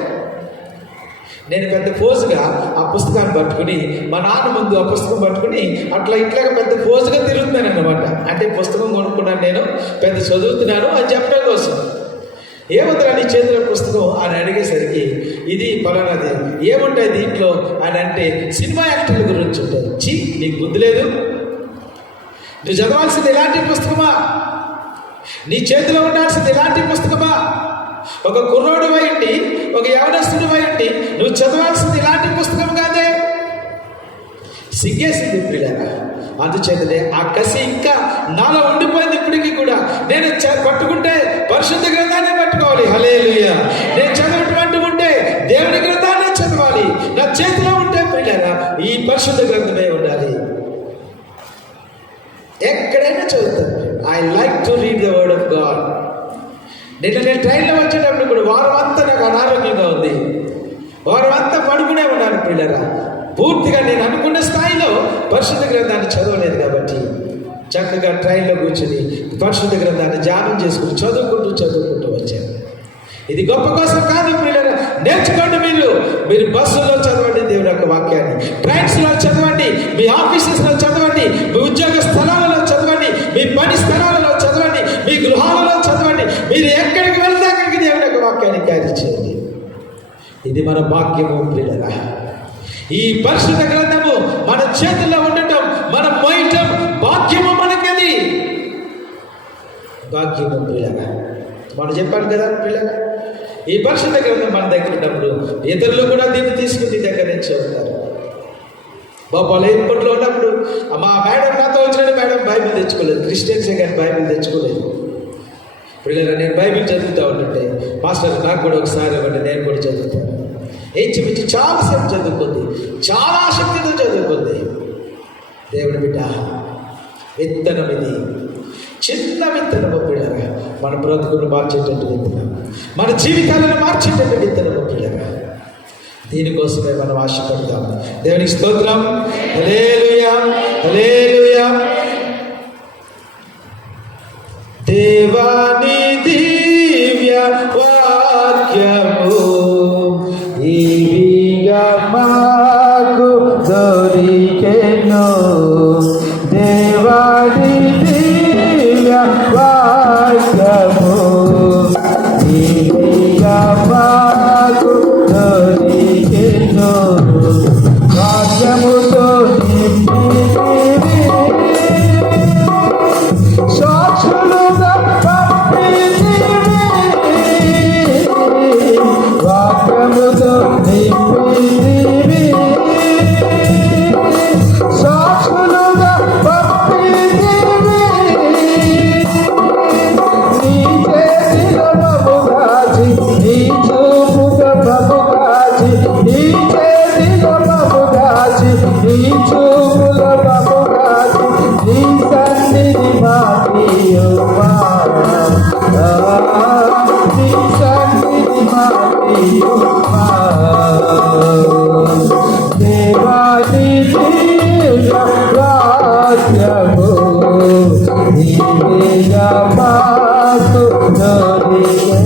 నేను పెద్ద పోజుగా ఆ పుస్తకాన్ని పట్టుకుని మా నాన్న ముందు ఆ పుస్తకం పట్టుకుని అట్లా పెద్ద పోజుగా తిరుగుతున్నాను అన్నమాట. అంటే పుస్తకం కొనుక్కున్నాను, నేను పెద్ద చదువుతున్నాను అని చెప్పడం కోసం. ఏముందిరా నీ చేతిలో పుస్తకం అని అడిగేసరికి ఇది పలానాది, ఏముంటాయి దీంట్లో అని అంటే సినిమా యాక్టర్ల గురించి ఉంటుంది. చీ, నీకు బుద్ధి లేదు, నువ్వు చదవాల్సింది ఎలాంటి పుస్తకమా, నీ చేతిలో ఉండాల్సింది ఎలాంటి పుస్తకమా, ఒక కుర్రోడు అయ్యండి, ఒక యవనస్తుడు అయ్యండి, నువ్వు చదవాల్సింది ఇలాంటి పుస్తకం కాదే. సిగ్గేసింది పిల్లగా. అందుచేతనే ఆ కసి ఇంకా నాలో ఉండిపోయింది. ఇప్పటికీ కూడా నేను పట్టుకుంటే పరిశుద్ధ గ్రంథాన్ని పట్టుకోవాలి. హల్లెలూయా. నేను చదవటువంటి ఉంటే దేవుని గ్రంథాన్ని చదవాలి. నా చేతిలో ఉంటే పిల్లగా ఈ పరిశుద్ధ గ్రంథమే ఉండాలి. ఎక్కడైనా చదువుతాను. I like to read the word of God. నేను ట్రైన్లో వచ్చేటప్పుడు కూడా వారం అంతా నాకు అనారోగ్యంగా ఉంది, వారం అంతా పడుకునే ఉన్నాను పిల్లరా. పూర్తిగా నేను అనుకున్న స్థాయిలో పరిశుద్ధ గ్రంథాన్ని చదవలేదు కాబట్టి చక్కగా ట్రైన్లో కూర్చుని పరిశుద్ధ గ్రంథాన్ని ధ్యానం చేసుకుని చదువుకుంటూ వచ్చాను. ఇది గొప్ప కోసం కాదు పిల్లరా, నేర్చుకోండి. మీరు బస్సులో చదవండి దేవుని యొక్క వాక్యాన్ని, ట్రైన్స్లో చదవండి, మీ ఆఫీసెస్లో చదవండి, మీ ఉద్యోగ స్థలాలలో చదవండి, మీ పని స్థలాలలో చదవండి, మీ గృహాలలో చదవండి. మీరు ఎక్కడికి వెళ్తే అక్కడికి దేవుని యొక్క వాక్యాన్ని క్యారీ చేయండి. ఇది మన భాగ్యము పిల్లరా. ఈ పరిశుద్ధ గ్రంథము మన చేతుల్లో ఉండటం, మనం మోయటం భాగ్యము మనకది. భాగ్యము పిల్లరా. మనం చెప్పాను కదా పిల్లగా, ఈ పరిశుద్ధ గ్రంథం మన దగ్గర ఉన్నప్పుడు ఇతరులు కూడా దీన్ని తీసుకుని దగ్గర నుంచి చదువుతారు. బాబాలు ఎయిర్పోర్ట్లో ఉన్నప్పుడు మా మేడం నాతో వచ్చిన మేడం బైబిల్ తెచ్చుకోలేదు, క్రిస్టియన్సే కానీ బైబిల్ తెచ్చుకోలేదు. పిల్లలు నేను బైబిల్ చదువుతూ ఉంటుంటే మాస్టర్ నాకు కూడా ఒకసారి ఇవ్వండి, నేను కూడా చదువుతాను. ఏడ్చిమిచ్చి చాలాసేపు చదువుకుంది, చాలా ఆసక్తితో చదువుకుంది. దేవుడి బిడ్డ, విత్తనం ఇది, చిన్న విత్తనము పిల్లగా మన బ్రతుకును మార్చేటట్టు విత్తనం, మన జీవితాలను మార్చేటట్టు విత్తనము పిల్లగా. దీనికోసమే మనం ఆశపడతాం. దేవునికి స్తోత్రం. హల్లెలూయా, హల్లెలూయా. దేవాని దివ్య వాక్యము ఇవిగా మాకు దొరికెను. దేవాని దివ్య వాక్యము ఇవిగా మాకు దొరికెను. వాక్యముతో సాక్షులుగా వాక్యముతో నింపితివి, సాక్షులుగా పంపితివి. నీ చేతిలో ప్రభుగాచి, నీ చూపుగా ప్రభుగాచి, నీ చేతిలో ప్రభుగాచి, నీ చూపుల ప్రభుగాచి, నీ సన్నిధి మాకియుమా, నీ సన్నిధి మాకియుమా. దేవాని దివ్య వాక్యము నీవేగా మాకు దొరికెను.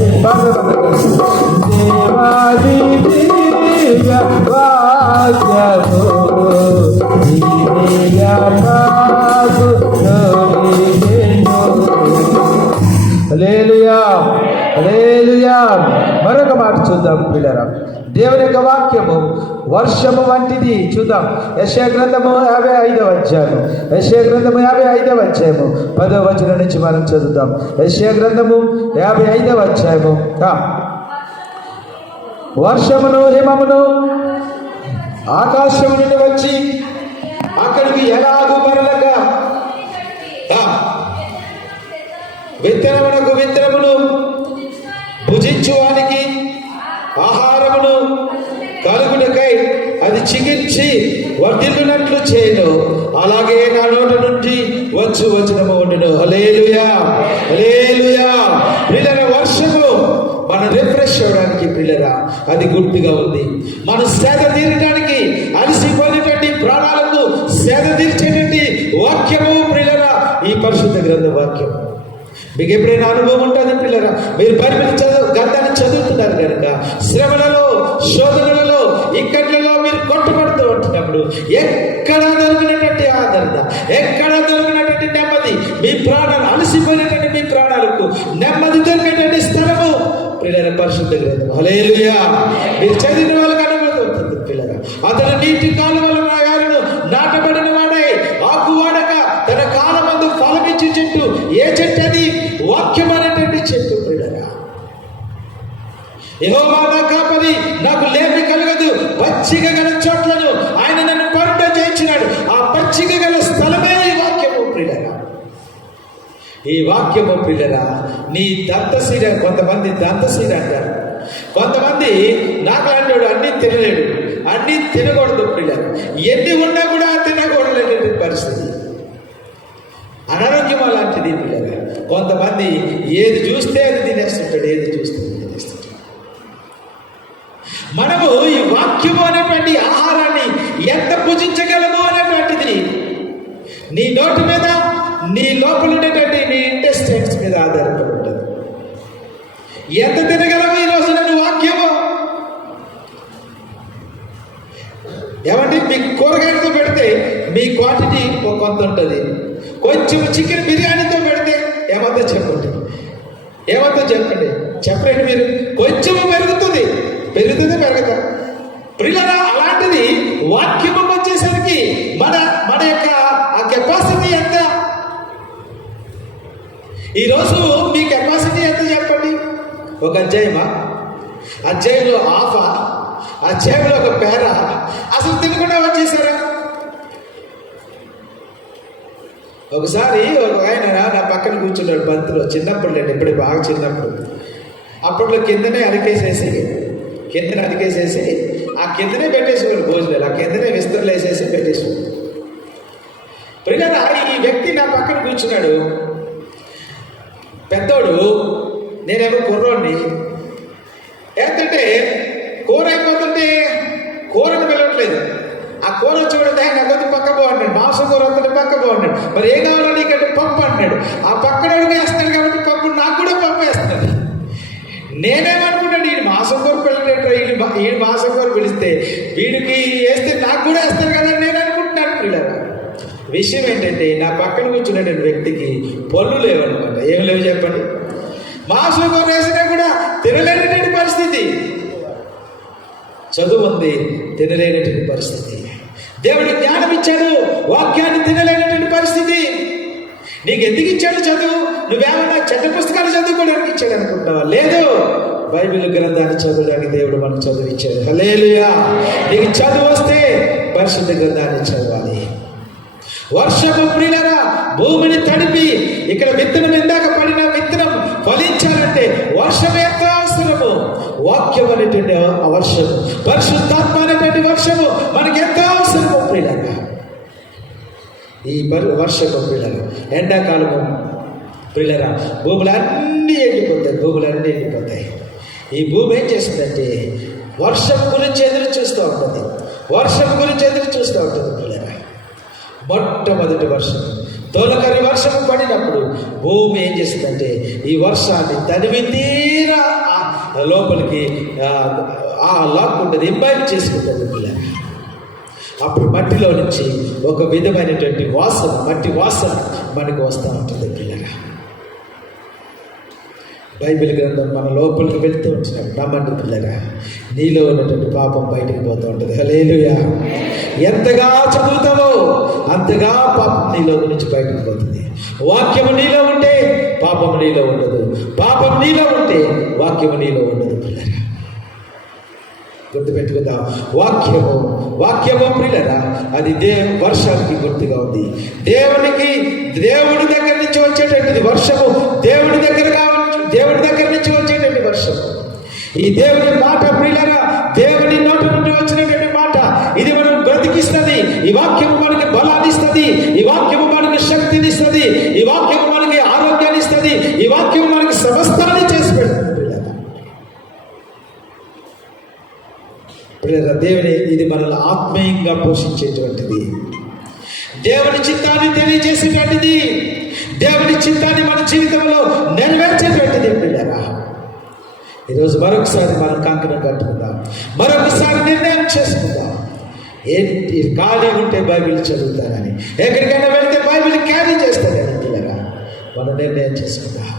దేవాని దివ్య వాక్యము నీవేగా మాకు దొరికెను. హల్లెలూయా, హల్లెలూయా. చూద్దాం పిల్లరా. దేవుని యొక్క వాక్యము వర్షము వంటిది. చూద్దాం. యెషయా గ్రంథము 55వ అధ్యాయము. యెషయా గ్రంథము 55వ అధ్యాయము 10వ వచనం నుంచి మనం చదువుతాం. యెషయా గ్రంథము 55వ అధ్యాయము. వర్షమును హిమమును ఆకాశము నుండి వచ్చి అక్కడికి ఎలాగూ మరలక విత్తనమునకు విత్తనమును భుజించువానికి ఆహారమును కలుగునకై అది చిగించి వర్ధిల్లునట్లు చేయను, అలాగే నా నోట నుండి వచ్చు వచనము ఉండును. హల్లెలూయా, హల్లెలూయా. ప్రియుల వర్షము మన రిఫ్రెష్ అవ్వడానికి పిల్లరా అది గుర్తుగా ఉంది. మనం సేద తీరడానికి అలసిపోయినటువంటి ప్రాణాలకు సేద తీర్చేటువంటి వాక్యము పిల్లరా ఈ పరిశుద్ధ గ్రంథ వాక్యం. మీకు ఎప్పుడైనా అనుభవం ఉంటుంది పిల్లరా, మీరు బైబిల్ గ్రంథాన్ని చదువుతున్నారు కనుక శ్రమలలో, శోధనలలో, ఇక్కట్లలో మీరు కొట్టుబడుతూ ఉంటున్నప్పుడు ఎక్కడా దొరికినటువంటి ఆదరణ, ఎక్కడా దొరికినటువంటి నెమ్మది, మీ ప్రాణాలు అలసిపోయినటువంటి మీ ప్రాణాలకు నెమ్మది దొరికేటువంటి స్థలము పిల్లల పరిశుద్ధ గ్రంథం. హల్లెలూయా. మీరు చదివిన వాళ్ళకి అనుభవం అవుతుంది పిల్లరా. అతను నీటి కాలువల నాటబడిన వాడే, ఆకు వాడక తన కాలమందు ఫలమిచ్చి చెట్టు. ఏ చెట్టు అది? వాక్యం అనేటువంటి చెట్టు పిల్లరా. యెహోవా నా కాపరి, నాకు లేమి కలగదు. పచ్చిక గల చోట్లను ఆయన నన్ను పంట చేయించినాడు. ఆ పచ్చిక గల స్థలమే ఈ వాక్యము పిల్లరా. ఈ వాక్యము పిల్లరా నీ దంతశీర. కొంతమంది దంతశీర అంటారు, కొంతమంది నాకు అంటాడు అన్నీ తినలేడు, అన్నీ తినకూడదు పిల్లలు. ఎన్ని ఉన్నా కూడా తినకూడదు పరిస్థితి. అనారోగ్యం అలాంటిది పిల్లలు. కొంతమంది ఏది చూస్తే అది తినేస్తుంటాడు, ఏది చూస్తే అది తినేస్తుంటాడు. మనము ఈ వాక్యము అనేటువంటి ఆహారాన్ని ఎంత భుజించగలము అనేటువంటిది నీ నోటి మీద, నీ లోపల ఉండేటువంటి నీ ఇంటెస్టైన్స్ మీద ఆధారపడి ఉంటుంది. ఎంత తినగలము ఈరోజు నేను వాక్యము. ఏమంటే మీకు కూరగాయలతో పెడితే మీ క్వాంటిటీ కొంత ఉంటుంది. కొంచెం చికెన్ బిర్యానీతో పెడితే ఏమంతా చెప్పండి, ఏమంతా చెప్పండి, చెప్పండి. మీరు కొంచెం పెరుగుతుంది, పెరుగుతుంది పెరగదా ప్రియులారా? అలాంటిది వాక్యము వచ్చేసరికి మన మన యొక్క ఆ కెపాసిటీ ఎంత? ఈరోజు మీ కెపాసిటీ ఎంత చెప్పండి? ఒక అధ్యాయమా? అధ్యాయంలో ఆఫా? అధ్యాయంలో ఒక పేర? అసలు తినకుండా వచ్చేసారా? ఒకసారి ఒక ఆయన నా పక్కన కూర్చున్నాడు బంతులో. చిన్నప్పుడు లేండి, ఇప్పుడు బాగా చిన్నప్పుడు. అప్పట్లో కిందనే అరికేసేసి ఆ కిందనే పెట్టేసేవాడు భోజనాలు. ఆ కిందనే విస్తరలు వేసేసి పెట్టేసేవాడు. ప్రియులారా, ఈ వ్యక్తి నా పక్కన కూర్చున్నాడు, పెద్దోడు, నేనేమో కుర్రోడిని. ఏంటంటే కూర అయిపోతుంటే కూరను వెళ్ళట్లేదు. ఆ కూర వచ్చి కూడా నాకు పక్క బాగుంటాడు, మాంసం కూర వస్తుంటే పక్క బాగుంటాడు. మరి ఏం కావాలో నీకంటే పప్పు అంటున్నాడు. ఆ పక్కన వేస్తాడు కాబట్టి పప్పు నాకు కూడా పప్పు వేస్తాడు. నేనేమనుకుంటాను, వీడు మాంసం కూర పిల్లలేట, వీడు మాంసం కూర పిలిస్తే వీడికి వేస్తే నాకు కూడా వేస్తాడు కదా నేను అనుకుంటున్నాను పిల్లలు. విషయం ఏంటంటే నా పక్కన కూర్చున్నటువంటి వ్యక్తికి పళ్ళు లేవన్నమాట. ఏం లేవు చెప్పండి? మాంసం కూర వేసినా కూడా తినలేనటువంటి పరిస్థితి. చదువు ఉంది, తినలేనటువంటి పరిస్థితి. దేవుడు జ్ఞానం ఇచ్చాడు, వాక్యాన్ని తినలేనటువంటి పరిస్థితి. నీకు ఎందుకు ఇచ్చాడు చదువు? నువ్వేమన్నా చెడ్డ పుస్తకాలు చదువుకోవడానికి ఇచ్చాడు అనుకుంటున్నావా? లేదు, బైబిల్ గ్రంథాన్ని చదవడానికి దేవుడు మనకు చదువు ఇచ్చాడు. హల్లెలూయా. నీకు చదువు వస్తే పరిశుద్ధ గ్రంథాన్ని చదవాలి. వర్షము ప్రియులారా భూమిని తడిపి, ఇక్కడ విత్తనం ఇందాక పడిన విత్తనం ఫలించాలంటే వర్షం ఎంత అవసరము. వాక్యం అనేటువంటి ఆ వర్షము, పరిశుద్ధాత్మ అనేటువంటి వర్షము మనకి ఎంత అవసరము ప్రియులారా. ఈ వర్షము ప్రియులారా, ఎండాకాలము ప్రియులారా భూములన్నీ ఎండిపోతాయి. ఈ భూమి ఏం చేస్తుందంటే వర్షం గురించి ఎదురు చూస్తూ ఉంటుంది ప్రియులారా. మొట్టమొదటి వర్షం, తొలకరి వర్షము పడినప్పుడు భూమి ఏం చేస్తుందంటే ఈ వర్షాన్ని తనివి తీరా లోపలికి లాక్కుంటుంది, ఇంబైబ్ చేసుకుంటుంది పిల్లలు. అప్పుడు మట్టిలో నుంచి ఒక విధమైనటువంటి వాసన, మట్టి వాసన మనకు వస్తూ ఉంటుంది పిల్లలు. బైబిల్ గ్రంథం మన లోపలికి వెళ్తూ ఉంటున్నాం. నమ్మండి పిల్లగా, నీలో ఉన్నటువంటి పాపం బయటకు పోతూ ఉంటుంది. హల్లెలూయా. ఎంతగా చదువుతావో అంతగా పాపం నీలో నుంచి బయటకు పోతుంది. వాక్యము నీలో ఉంటే పాపము నీలో ఉండదు, పాపం నీలో ఉంటే వాక్యము నీలో ఉండదు. పిల్లగా గుర్తుపెట్టుకుందాం. వాక్యము పిల్లరా, అది వర్షానికి గుర్తుగా ఉంది. దేవుడి దగ్గర నుంచి వచ్చేటటువంటిది వర్షము. దేవుడి దగ్గర నుంచి వచ్చేటువంటి వర్షము. ఈ దేవుడి మాట పిల్లరా, దేవుడి నోట నుండి వచ్చినటువంటి మాట, ఇది మనం బ్రతికిస్తుంది. ఈ వాక్యము మనకి బలాన్ని ఇస్తుంది, ఈ వాక్యము మనకి శక్తిని ఇస్తుంది, ఈ వాక్యము మనకి ఆరోగ్యాన్ని ఇస్తుంది, ఈ వాక్యము మనకి సమస్తాన్ని చేసి పెడుతుంది. దేవుని ఇది మనల్ని ఆత్మీయంగా పోషించేటువంటిది, దేవుని చిత్తాన్ని తెలియజేసేటువంటిది, దేవుని చిత్తాన్ని మన జీవితంలో నెరవేర్చేటువంటిది. పిల్లరా, ఈరోజు మరొకసారి మనం కంకణం కట్టుకుందాం, మరొకసారి నిర్ణయం చేసుకుందాం. ఏంటి ఖాళీ ఉంటే బైబిల్ చదువుతానని, ఎక్కడికైనా వెళ్తే బైబిల్ క్యారీ చేస్తానని పిల్లరా మనం నిర్ణయం చేసుకుందాం.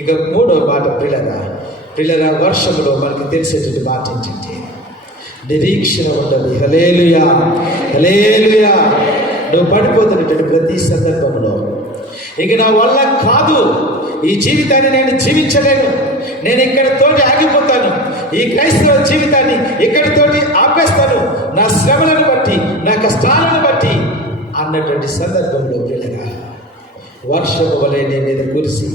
ఇంకా మూడో మాట పిల్లరా, వర్షంలో మనకి తెలిసేటువంటి మాట ఏంటంటే నిరీక్షణ ఉండదు. హల్లెలూయా, హల్లెలూయా. నువ్వు పడిపోతున్నటువంటి ప్రతి సందర్భంలో ఇక నా వల్ల కాదు, ఈ జీవితాన్ని నేను జీవించలేను, నేను ఇక్కడితోటి ఆగిపోతాను, ఈ క్రైస్తవ జీవితాన్ని ఇక్కడితోటి ఆపేస్తాను, నా శ్రమలను బట్టి, నా కష్టాలను బట్టి అన్నటువంటి సందర్భంలో పిల్లగా వర్షము వలె నీ మీద కురిసి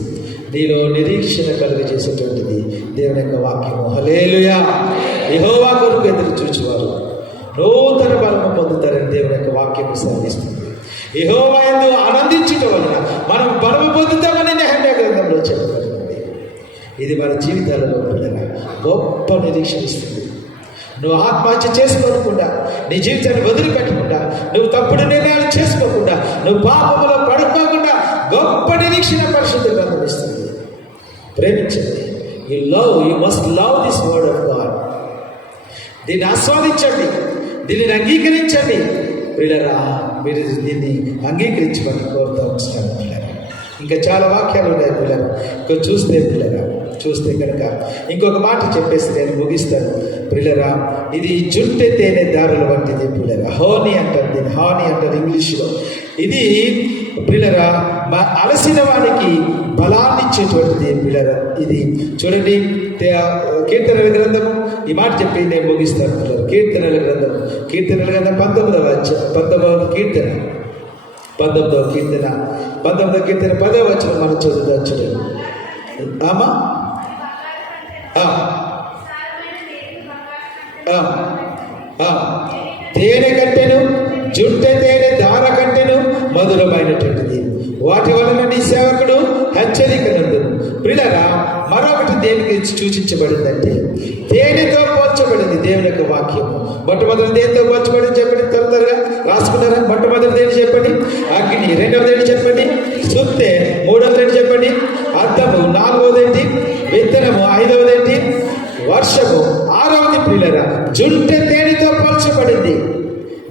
నీలో నిరీక్షణ కలుగజేసేటువంటిది దేవుని యొక్క వాక్యము. హల్లెలూయా. యెహోవా కొరకు ఎదురు చూచువారు నూతన బలము పొందుతారని దేవుని యొక్క వాక్యము సాధిస్తుంది. యెహోవా యందు ఆనందించటం వలన మనం బలము పొందుతామని నెహెమ్యా గ్రంథంలో చెప్పబడింది. ఇది మన జీవితాలలో పిల్లగా గొప్ప నిరీక్షణ ఇస్తుంది. నువ్వు ఆత్మహత్య చేసుకోకుండా, నీ జీవితాన్ని వదిలిపెట్టకుండా, నువ్వు తప్పుడు నిర్ణయాలు చేసుకోకుండా, నువ్వు పాపములో పడుకోకుండా గొప్ప నిరీక్షణ పరిశుద్ధ గ్రంథం ఇస్తుంది. ప్రేమించండి. You must love this word of God. దీన్ని ఆస్వాదించండి, దీనిని అంగీకరించండి. పిల్లరా, మీరు దీన్ని అంగీకరించమని కోరుతూ ఉంటున్నాను. పిల్లరా, ఇంకా చాలా వాక్యాలు ఉన్నాయి. పిల్లలు చూస్తే కనుక ఇంకొక మాట చెప్పేసి నేను ముగిస్తాను. పిల్లరా, ఇది జుంటె తేనె దారుల వంటిది. పిల్లరా, హానీ అంటారు ఇంగ్లీష్లో. ఇది పిల్లరా అలసిన వానికి బలాన్ని ఇచ్చేటువంటిది. పిల్లరా, ఇది చూడండి, కీర్తనల గ్రంథము ఈ మాట చెప్పి నేను ముగిస్తాను. పిల్లలు, కీర్తనల గ్రంథం 19వ కీర్తన 10వ వచనం మనం చదువుతాం. చూడండి. తేనె కంటెను, జుంటె తేనె దార కంటెను మధురమైనటువంటిది, వాటి వలన నీ సేవకుడు హెచ్చరిక నందును. పిల్లరా, మరొకటి దేనికి సూచించబడిందంటే తేనెతో పోల్చబడింది దేవుని యొక్క వాక్యము. మొట్టమొదటి దేనితో పోల్చబడింది చెప్పండి, త్వరగా రాసుకున్నారా? మొట్టమొదటి దేని చెప్పండి, అగ్ని. రెండవది ఏంటి చెప్పండి, సుత్తే. మూడవది ఏంటి చెప్పండి, అద్దము. నాలుగవది ఏంటి, విత్తనము. ఐదవది ఏంటి, వర్షము. ఆరవది పిల్లరా జుంటె తేనెతో పోల్చబడింది.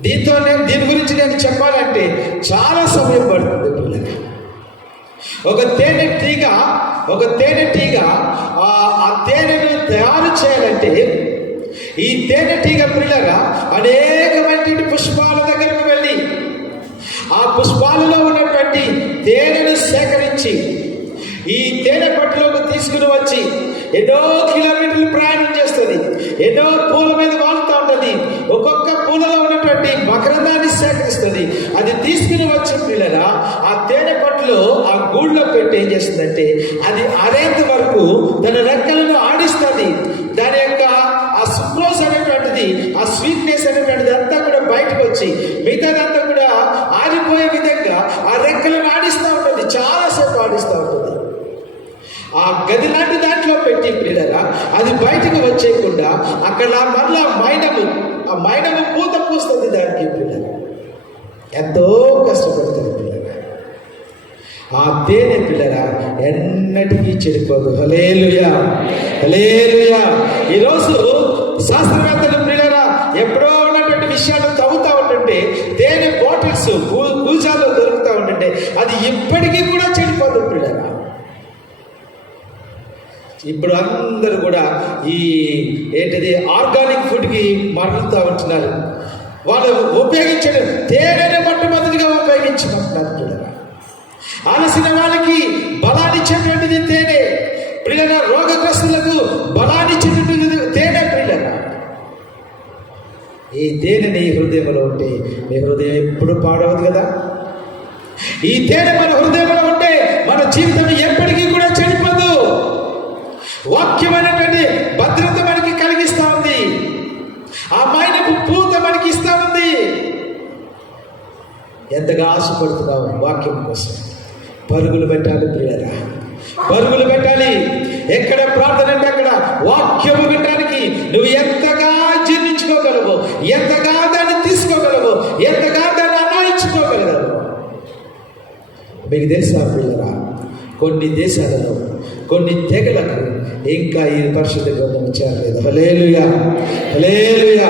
దీని గురించి నేను చెప్పాలంటే చాలా సమయం పడుతుంది. పిల్లలు, ఒక తేనెటీగ ఆ తేనెను తయారు చేయాలంటే ఈ తేనెటీగ పిల్లగా అనేకమైనటువంటి పుష్పాల దగ్గరకు వెళ్ళి ఆ పుష్పాలలో ఉన్నటువంటి తేనెను సేకరించి ఈ తేనె పట్టులోకి తీసుకుని వచ్చి ఎన్నో కిలోమీటర్లు ప్రయాణం చేస్తుంది, ఎన్నో పూల మీద వాడుతూ ఉంటుంది, ఒక్కొక్క పూలలో ఉన్నటువంటి మకరందాన్ని సేకరిస్తుంది. అది తీసుకుని వచ్చి పిల్లరా ఆ తేనె పట్టులో ఆ గూళ్ళో పెట్టి ఏం చేస్తుందంటే అది అరేంత వరకు తన రెక్కలను ఆడిస్తుంది. దాని యొక్క ఆ సుక్రోజ్ అనేటువంటిది, ఆ స్వీట్నెస్ అనేటువంటిది అంతా కూడా బయటకు వచ్చి మిగతాదంతా కూడా ఆరిపోయే విధంగా ఆ రెక్కలను ఆడిస్తూ ఉంటుంది, చాలాసేపు ఆడిస్తూ ఉంటుంది. ఆ గది లాంటి దాంట్లో పెట్టి పిల్లరా అది బయటకు వచ్చేయకుండా అక్కడ మరలా ఆ మైనము పూత పూస్తుంది దానికి. పిల్లలు ఎంతో కష్టపడతారు. పిల్లరా ఆ తేనె పిల్లరా ఎన్నటికీ చెడిపోదు. హల్లెలూయా, హల్లెలూయా. ఈరోజు శాస్త్రవేత్తలు పిల్లరా ఎప్పుడో ఉన్నటువంటి విషయాలు తవ్వుతూ ఉంటుంటే తేనె బాటిల్స్ పూజాల్లో దొరుకుతూ ఉంటుంటే అది ఇప్పటికీ కూడా చెడిపోదు. పిల్లరా ఇప్పుడు అందరూ కూడా ఈ ఆర్గానిక్ ఫుడ్కి మరలుతూ ఉంటున్నారు. వాళ్ళు ఉపయోగించే తేనెని మొట్టమొదటిగా ఉపయోగించమంటున్నారు. అలసిన వాళ్ళకి బలాన్నిచ్చేటువంటిది తేనె ప్రియుల, రోగగ్రస్తులకు బలాన్నిచ్చేటువంటిది తేనె ప్రియుల. ఈ తేనె నీ హృదయంలో ఉంటే మీ హృదయం ఎప్పుడు పాడవదు కదా. ఈ తేనె మన హృదయంలో ఉంటే మన జీవితం ఎప్పటికీ కూడా చెడిపోదు. వాక్యమైనటువంటి భద్రత మనకి కలిగిస్తా ఉంది. ఆ మైనపు పూత మనకి ఇస్తా ఉంది. ఎంతగా ఆశపడుతున్నావు వాక్యం కోసం. పరుగులు పెట్టాలి ప్రియులారా, పరుగులు పెట్టాలి. ఎక్కడ ప్రార్థన అంటే అక్కడ వాక్యము వినడానికి నువ్వు ఎంతగా జీర్ణించుకోగలవు, ఎంతగా దాన్ని తీసుకోగలవు, ఎంతగా దాన్ని అన్వయించుకోగలవు. మీకు తెలుసా ప్రియులారా, కొన్ని దేశాలలో కొన్ని తెగలకు ఇంకా ఈ పరిశుద్ధ గ్రంథం చేరలేదు. హల్లెలూయా, హల్లెలూయా.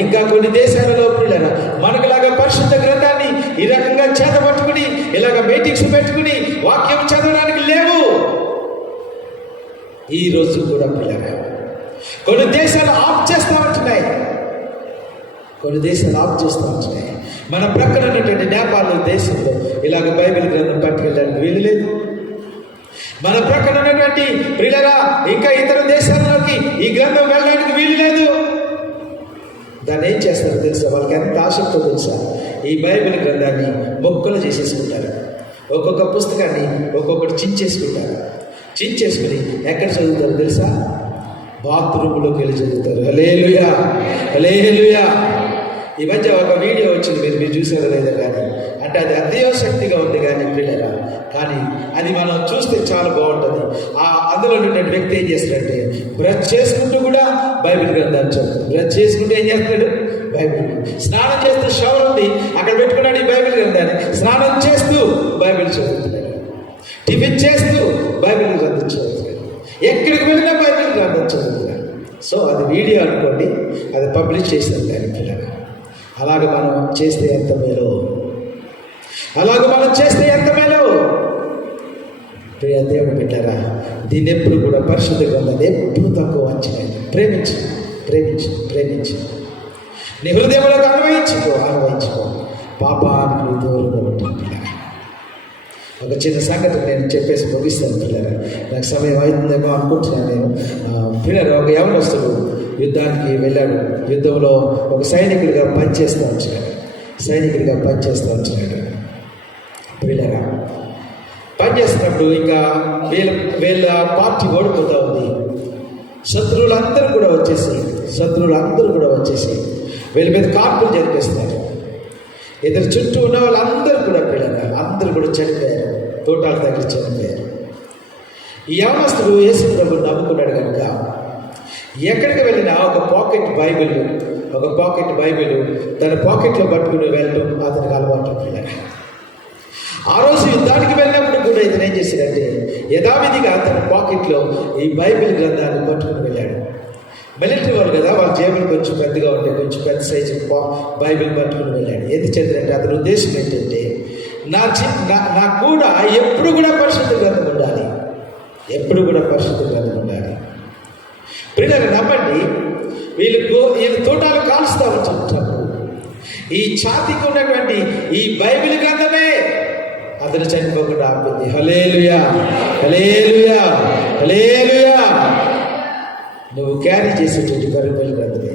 ఇంకా కొన్ని దేశాలలో ప్రియులారా మనకులాగా పరిశుద్ధ గ్రంథాన్ని ఈ రకంగా చేతపట్టుకుని ఇలాగ మీటింగ్స్ పెట్టుకుని వాక్యం చదవడానికి లేవు. ఈ రోజు కూడా ప్రియులారా కొన్ని దేశాలు ఆఫ్ చేస్తూ ఉంటున్నాయి, కొన్ని దేశాలు ఆఫ్ చేస్తూ ఉంటున్నాయి. మన ప్రక్కన ఉన్నటువంటి నేపాల్ దేశంలో ఇలాగ బైబిల్ గ్రంథం పట్టుకెళ్ళడానికి వీలు లేదు. మన ప్రక్కన ఉన్నటువంటి ప్రియులారా ఇంకా ఇతర దేశాల్లోకి ఈ గ్రంథం వెళ్ళడానికి వీలు లేదు. దాన్ని ఏం చేస్తారో తెలుసా? వాళ్ళకి ఎంత ఆసక్తో తెలుసా? ఈ బైబిల్ గ్రంథాన్ని మొక్కలు చేసేసుకుంటారు. ఒక్కొక్క పుస్తకాన్ని ఒక్కొక్కటి చించేసుకుంటారు. చించేసుకుని ఎక్కడ చదువుతారు తెలుసా? బాత్రూంలోకి వెళ్ళి చదువుతారు. హల్లెలూయా, హల్లెలూయా. ఈ మధ్య ఒక వీడియో వచ్చింది, మీరు చూసారో లేదో కానీ, అంటే అది అత్యవశక్తిగా ఉంది కానీ పిల్లరా, కానీ అది మనం చూస్తే చాలా బాగుంటుంది. అందులో ఉన్నటువంటి వ్యక్తి ఏం చేస్తాడంటే బ్రష్ చేసుకుంటూ కూడా బైబిల్ గ్రంథాన్ని చదువుతాడు. బ్రష్ చేసుకుంటూ ఏం చేస్తాడు? బైబిల్. స్నానం చేస్తూ షవర్ ఉంది అక్కడ పెట్టుకున్నాడు ఈ బైబిల్ గ్రంథాన్ని. స్నానం చేస్తూ బైబిల్ చదువుతున్నాడు. టిఫిన్ చేస్తూ బైబిల్ గ్రంథం చదువుతున్నాడు. ఎక్కడికి వెళ్ళినా బైబిల్ గ్రంథం చదువుతున్నాడు. సో అది వీడియో అనుకోండి, అది పబ్లిష్ చేశారు దాని పిల్లలు. అలాగ మనం చేస్తే ఎంత మేలు, అలాగ మనం చేస్తే ఎంత మేలు. ప్రియ దేవుడు పెట్టారా, దీన్ని ఎప్పుడు కూడా పరిశుద్ధ గ్రంథాన్ని ఎప్పుడు తక్కువ అంచనా. ప్రేమించు, ప్రేమించు, ప్రేమించు. నీ హృదయంలోకి అన్వయించుకో. పాపానికి దూరంగా ఉంటాను పిల్లరా. ఒక చిన్న సంగతి నేను చెప్పేసి ముగిస్తాను పిల్లరా. నాకు సమయం అవుతుందేమో అనుకుంటున్నాను నేను. పిల్లలు, ఒక యవనస్తుడు యుద్ధానికి వెళ్ళాడు. యుద్ధంలో ఒక సైనికుడిగా పనిచేస్తూ వచ్చినాడు. పిల్లరా పనిచేస్తున్నప్పుడు ఇంకా వీళ్ళ పార్టీ ఓడిపోతూ ఉంది. శత్రువులందరూ కూడా వచ్చేసి వీళ్ళ మీద కాల్పులు జరిపిస్తారు. ఇద్దరు చుట్టూ ఉన్న వాళ్ళందరూ కూడా పిల్లలు అందరూ కూడా చనిపోయారు. తోటాల దగ్గర చనిపోయారు. ఈ యవనస్తుడు యేసు ప్రభువుని నమ్ముకున్నాడు కనుక ఎక్కడికి వెళ్ళినా ఒక పాకెట్ బైబిల్ తన పాకెట్లో పట్టుకుని వెళ్ళడం అతనికి అలవాటు పిల్లలు. ఆ రోజు యుద్ధానికి వెళ్ళినప్పుడు కూడా ఇతను ఏం చేశాడంటే యథావిధిగా తన పాకెట్లో ఈ బైబిల్ గ్రంథాన్ని పట్టుకుని వెళ్ళాడు. మిలిటరీ వాళ్ళు కదా, వాళ్ళ జేబులు కొంచెం పెద్దగా ఉంటే కొంచెం పెద్ద సైజు బైబిల్ పట్టుకుని వెళ్ళాడు. ఎందుచేతంటే అతని ఉద్దేశం ఏంటంటే నా కూడా ఎప్పుడు కూడా పరిశుద్ధ గ్రంథం ఉండాలి, పిల్లలు నమ్మండి. వీళ్ళు తోటాలు కాలుస్తూ ఉంటారు. ఈ ఛాతీకి ఉన్నటువంటి ఈ బైబిల్ గ్రంథమే అతను చనిపోకుండా ఆపింది. హల్లెలూయా, హల్లెలూయా, హల్లెలూయా. నువ్వు క్యారీ చేసేటువంటి బైబిల్ గ్రంథమే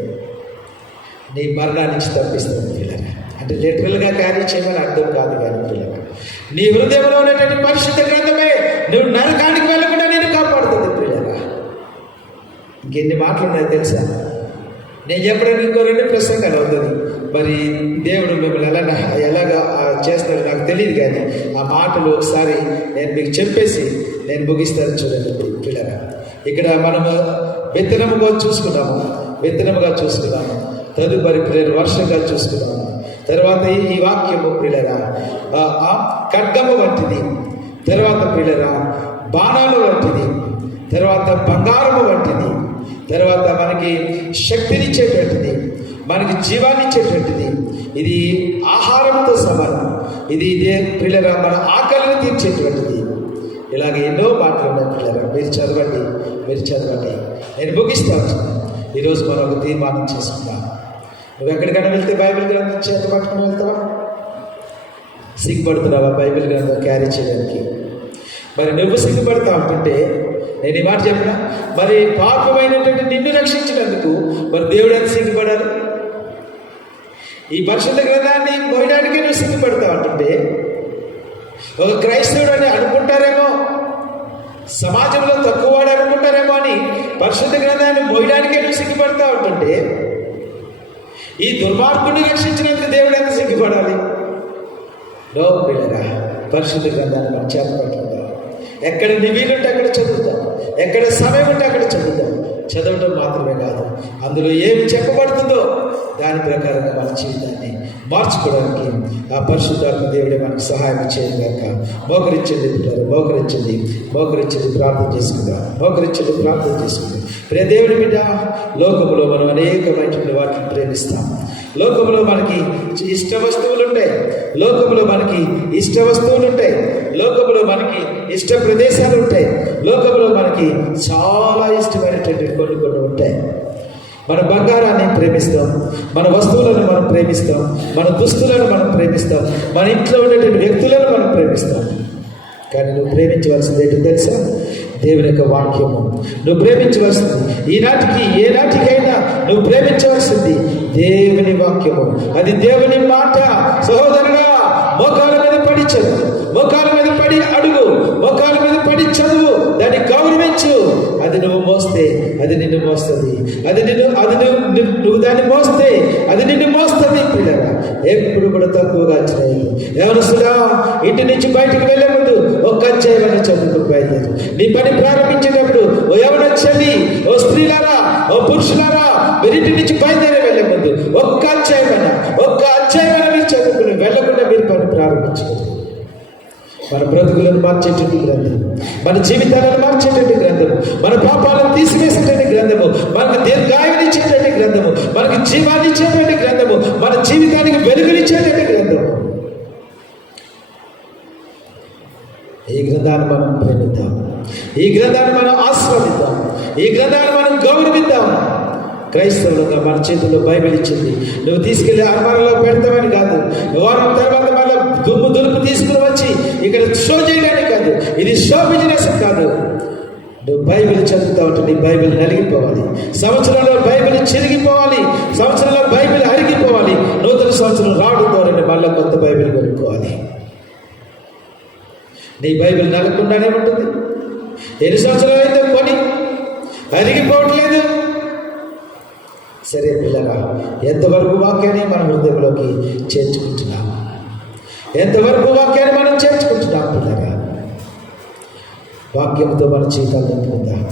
నీ మరణానికి తప్పిస్తుంది పిల్లలు. అంటే లిటరల్గా క్యారీ చేయమని అర్థం కాదు కానీ పిల్లలు, నీ హృదయంలో ఉన్నటువంటి పరిశుద్ధ గ్రంథమే నువ్వు నరకానికి వెళ్ళకుండా నేను కాపాడుతుంది పిల్లలు. ఇంకెన్ని మాటలు ఉన్నాయో తెలుసా? నేను చెప్పడానికి ఇంకో 2 ప్రసంగాలు అవుతుంది. మరి దేవుడు మిమ్మల్ని ఎలాగా చేస్తాడో నాకు తెలియదు, కానీ ఆ మాటలు ఒకసారి నేను మీకు చెప్పేసి నేను ముగిస్తాను. చూడండి పిల్లరా, ఇక్కడ మనము విత్తనముగా చూసుకున్నాము. తదుపరి పిల్లలు వర్షంగా చూసుకున్నాము. తర్వాత ఈ వాక్యము పిల్లరా ఖడ్గము వంటిది, తర్వాత పిల్లరా బాణాలు వంటిది, తర్వాత బంగారము వంటిది, తర్వాత మనకి శక్తినిచ్చేటువంటిది, మనకి జీవాన్నిచ్చేటువంటిది. ఇది ఆహారంతో సమానం. ఇది ఇదే పిల్లరా మన ఆకలిని తీర్చేటువంటిది. ఇలాగ ఎన్నో మాటలు ఉన్నాయి పిల్లలు. మీరు చదవండి, మీరు చదవండి. నేను ముగిస్తూ ఉంటున్నాను. ఈరోజు మనం ఒక తీర్మానం చేసుకుందాం. నువ్వు ఎక్కడికైనా వెళ్తే బైబిల్ గ్రంథం చేత పట్టుకుని వెళ్తావా? సిగ్గుపడుతున్నావా బైబిల్ గ్రంథం క్యారీ చేయడానికి? మరి నువ్వు సిగ్గుపడతా ఉంటుంటే నేను ఈ మాట చెప్పిన, మరి పాపమైనటువంటి నిన్ను రక్షించినందుకు మరి దేవుడు ఎంత సిగ్గుపడాలి? ఈ పరిశుద్ధ గ్రంథాన్ని మోయడానికి నువ్వు సిగ్గుపడతా ఉంటుంటే ఒక క్రైస్తవుడు అని అనుకుంటారేమో, సమాజంలో తక్కువవాడు అనుకుంటారేమో అని పరిశుద్ధ గ్రంథాన్ని మోయడానికే నువ్వు సిగ్గుపడతా ఉంటుంటే ఈ దుర్మార్గుడిని రక్షించినందుకు దేవుడు ఎంత సిగ్గుపడాలి? పిల్లగా పరిశుద్ధ గ్రంథాన్ని మనం చేతపట్టుకుందాం. ఎక్కడ వీలుంటే అక్కడ చదువుతాం, ఎక్కడ సమయం ఉంటే అక్కడ చదువుతాం. చదవడం మాత్రమే కాదు, అందులో ఏమి చెప్పబడుతుందో దాని ప్రకారంగా మన జీవితాన్ని మార్చుకోవడానికి ఆ పరిశుద్ధాత్మ దేవుడే మనకు సహాయం చేయలేక మోకరించండి పిల్లలు, మోకరించండి ప్రార్థన చేసుకుందాం. ప్రార్థన చేసుకుందాం. ప్రియ దేవుడి బిడ్డ, లోకంలో మనం అనేకమైనటువంటి వాటిని ప్రేమిస్తాం. లోకంలో మనకి ఇష్ట వస్తువులు ఉంటాయి, లోకంలో మనకి ఇష్ట ప్రదేశాలు ఉంటాయి, లోకంలో మనకి చాలా ఇష్టమైనటువంటి కొన్ని ఉంటాయి. మన బంగారాన్ని ప్రేమిస్తాం, మన వస్తువులను మనం ప్రేమిస్తాం, మన దుస్తులను మనం ప్రేమిస్తాం, మన ఇంట్లో ఉండేటువంటి వ్యక్తులను మనం ప్రేమిస్తాం. కానీ నువ్వు ప్రేమించవలసింది ఏంటో తెలుసా? దేవుని యొక్క వాక్యము. నువ్వు ప్రేమించవలసింది ఈనాటికి ఏనాటికైనా నువ్వు ప్రేమించవలసింది దేవుని వాక్యము. అది దేవుని మాట. సహోదరుడా, మోకాల మీద పడి చదువు, మోకాల మీద పడి అడుగు, మోకాల మీద పడి చదువు, దాన్ని గౌరవించు. అది నువ్వు మోస్తే అది నిన్ను మోస్తుంది, నువ్వు దాన్ని మోస్తే అది నిన్ను మోస్తుంది. పిల్లగా ఎప్పుడు కూడా తక్కువగా చేయదు. ఎవరుస్తున్నా ఇంటి నుంచి బయటకు వెళ్ళే ముందు ఒక్క అధ్యాయమైన చదువుకు బయలుదేరు. నీ పని ప్రారంభించేటప్పుడు ఓ ఎవరొచ్చండి, ఓ స్త్రీలారా, ఓ పురుషులారా, మీరు ఇంటి నుంచి బయలుదేరి వెళ్ళే ముందు ఒక్క అధ్యాయమైన మీరు చదువుకుని వెళ్ళకుండా మీరు పని ప్రారంభించలేదు. మన బ్రతుకులను మార్చేటువంటి గ్రంథం, మన జీవితాలను మార్చేటువంటి గ్రంథము, మన పాపాలను తీసివేసేటువంటి గ్రంథము, మనకు దీర్ఘాయునిచ్చేటువంటి గ్రంథము, మనకు జీవాన్ని ఇచ్చేటువంటి గ్రంథము, మన జీవితానికి వెలుగునిచ్చేటువంటి గ్రంథము. ఈ గ్రంథాన్ని మనం ప్రేమిద్దాం, ఈ గ్రంథాన్ని మనం ఆస్వాదిద్దాం, ఈ గ్రంథాన్ని మనం గౌరవిద్దాం. క్రైస్తవులుగా మన చేతుల్లో బైబిల్ ఇచ్చింది. నువ్వు తీసుకెళ్లి అర్మాలలో పెడతామని కాదు, వారం తర్వాత మళ్ళీ దులుపు తీసుకుని వచ్చి ఇక్కడ షో చేయడానికి కాదు. ఇది షో బిజినెస్ కాదు. నువ్వు బైబిల్ చదువుతా ఉంటే నీ బైబిల్ నలిగిపోవాలి, సంవత్సరంలో బైబిల్ చిరిగిపోవాలి, సంవత్సరంలో బైబిల్ అరిగిపోవాలి. నూతన సంవత్సరం రావడం ద్వారా మళ్ళీ కొత్త బైబిల్ కొనుక్కోవాలి. నీ బైబిల్ నలగకుండానే ఉంటుంది. ఎన్ని సంవత్సరాలు అయితే కొని అరిగిపోవట్లేదు. సరే పిల్లగా, ఎంతవరకు వాక్యాన్ని మన హృదయంలోకి చేర్చుకుంటున్నాం? ఎంతవరకు వాక్యాన్ని మనం చేర్చుకుంటున్నాం? పిల్లగా, వాక్యంతో మన జీవితాన్ని నింపుకుందాం,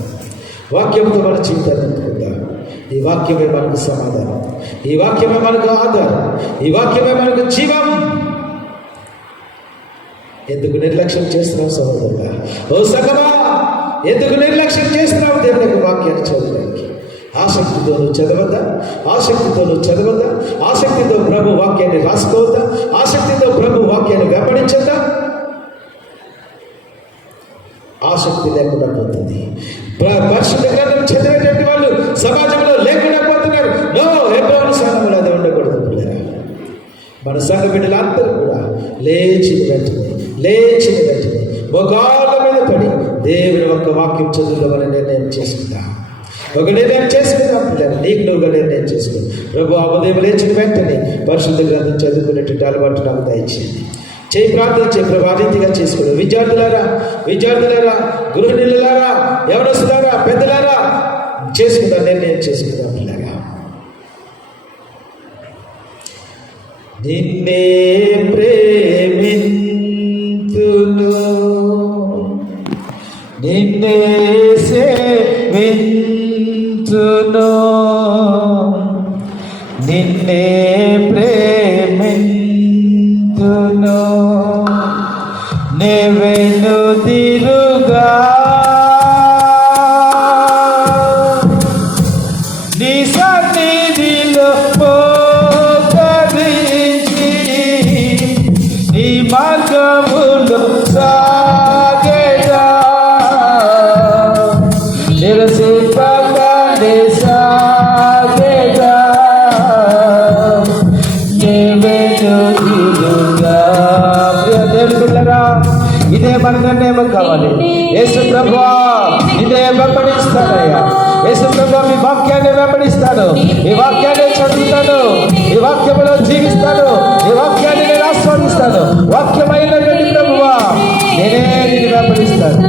వాక్యంతో మన జీవితాన్ని నింపుకుందాం. ఈ వాక్యమే మనకు సమాధానం, ఈ వాక్యమే మనకు ఆధారం, ఈ వాక్యమే మనకు జీవం. ఎందుకు నిర్లక్ష్యం చేస్తున్నావు సహోదరుడా? ఓ సంగమా, ఎందుకు నిర్లక్ష్యం చేస్తున్నావు దేవుని యొక్క వాక్యాన్ని చదవడానికి? ఆసక్తితో నువ్వు చదవద్దా? ఆసక్తితో ప్రభు వాక్యాన్ని రాసుకోవద్దా? ఆసక్తితో ప్రభు వాక్యాన్ని వెంబడించద్దా? ఆసక్తి లేకుండా పోతుంది. పరిశుద్ధ గ్రంథం చదివేటువంటి వాళ్ళు సమాజంలో లేకుండా పోతున్నారు. ఎప్పుడు సంఘంలో అది ఉండకూడదు పిల్లరా. మన సంఘ బిడ్డలందరూ కూడా లేచిన వెంటనే మొగాళ్ళ మీద పడి దేవుని యొక్క వాక్యం చదువుకోవాలని నిర్ణయం చేసుకుందాం. ఒక నిర్ణయం చేసుకుందాం పిల్లలు, నీకు నువ్వుగా నిర్ణయం చేసుకో. ప్రభు ఆ ఉదయం లేచిన వెంటనే పరిశుద్ధ గ్రంథం చదువుకునేటువంటి అలవాటు నాకు దయచేయండి. చేయి ప్రార్థన చేయి ప్రభు, ఆ రీతిగా చేసుకోండి. విద్యార్థులారా, గృహిణులారా, యవనస్తులారా, పెద్దలారా, చేసుకుందాం, నిర్ణయం చేసుకుందాం పిల్లగా. నిన్నే ప్రేమింతును, నిన్నే సేవింతును, నిన్నే ప్రేమింతును, నెవెనుదిరుగా నీ సన్నిధిలో మోకరించి నీ మార్గములో సాగెదా. ఇదే మన నిర్ణయం కావాలి. యేసు ప్రభువా ఇదే వెంబడిస్తానయ్యా. యేసు ప్రభువా మీ వాక్యాన్ని వెంబడిస్తాను, ఈ వాక్యాన్ని చదువుతాను, ఈ వాక్యములో జీవిస్తాను, ఈ వాక్యాన్ని నేను ఆస్వాదిస్తాను. వాక్యమైనటువంటి ప్రభువా నేనే నిన్ను వెంబడిస్తాను.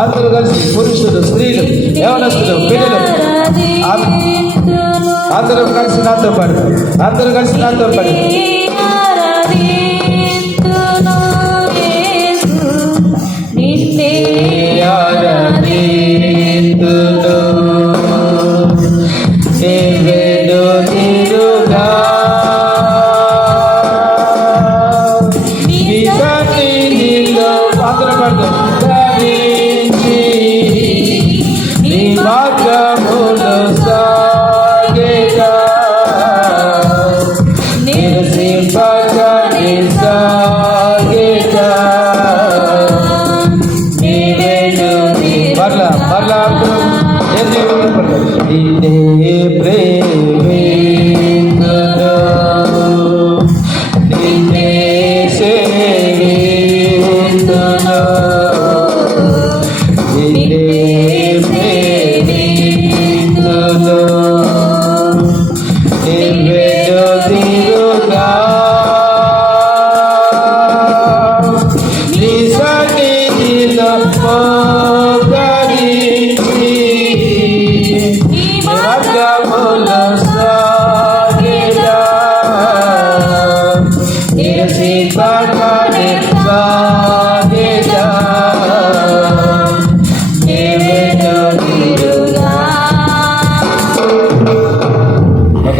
అందరూ కలిసి పురుషులు, స్త్రీలు, యవనస్తులు, పిల్లలు అందరూ కలిసి నాతో పాడతారు. అందరూ కలిసి నాతో పాడతారు.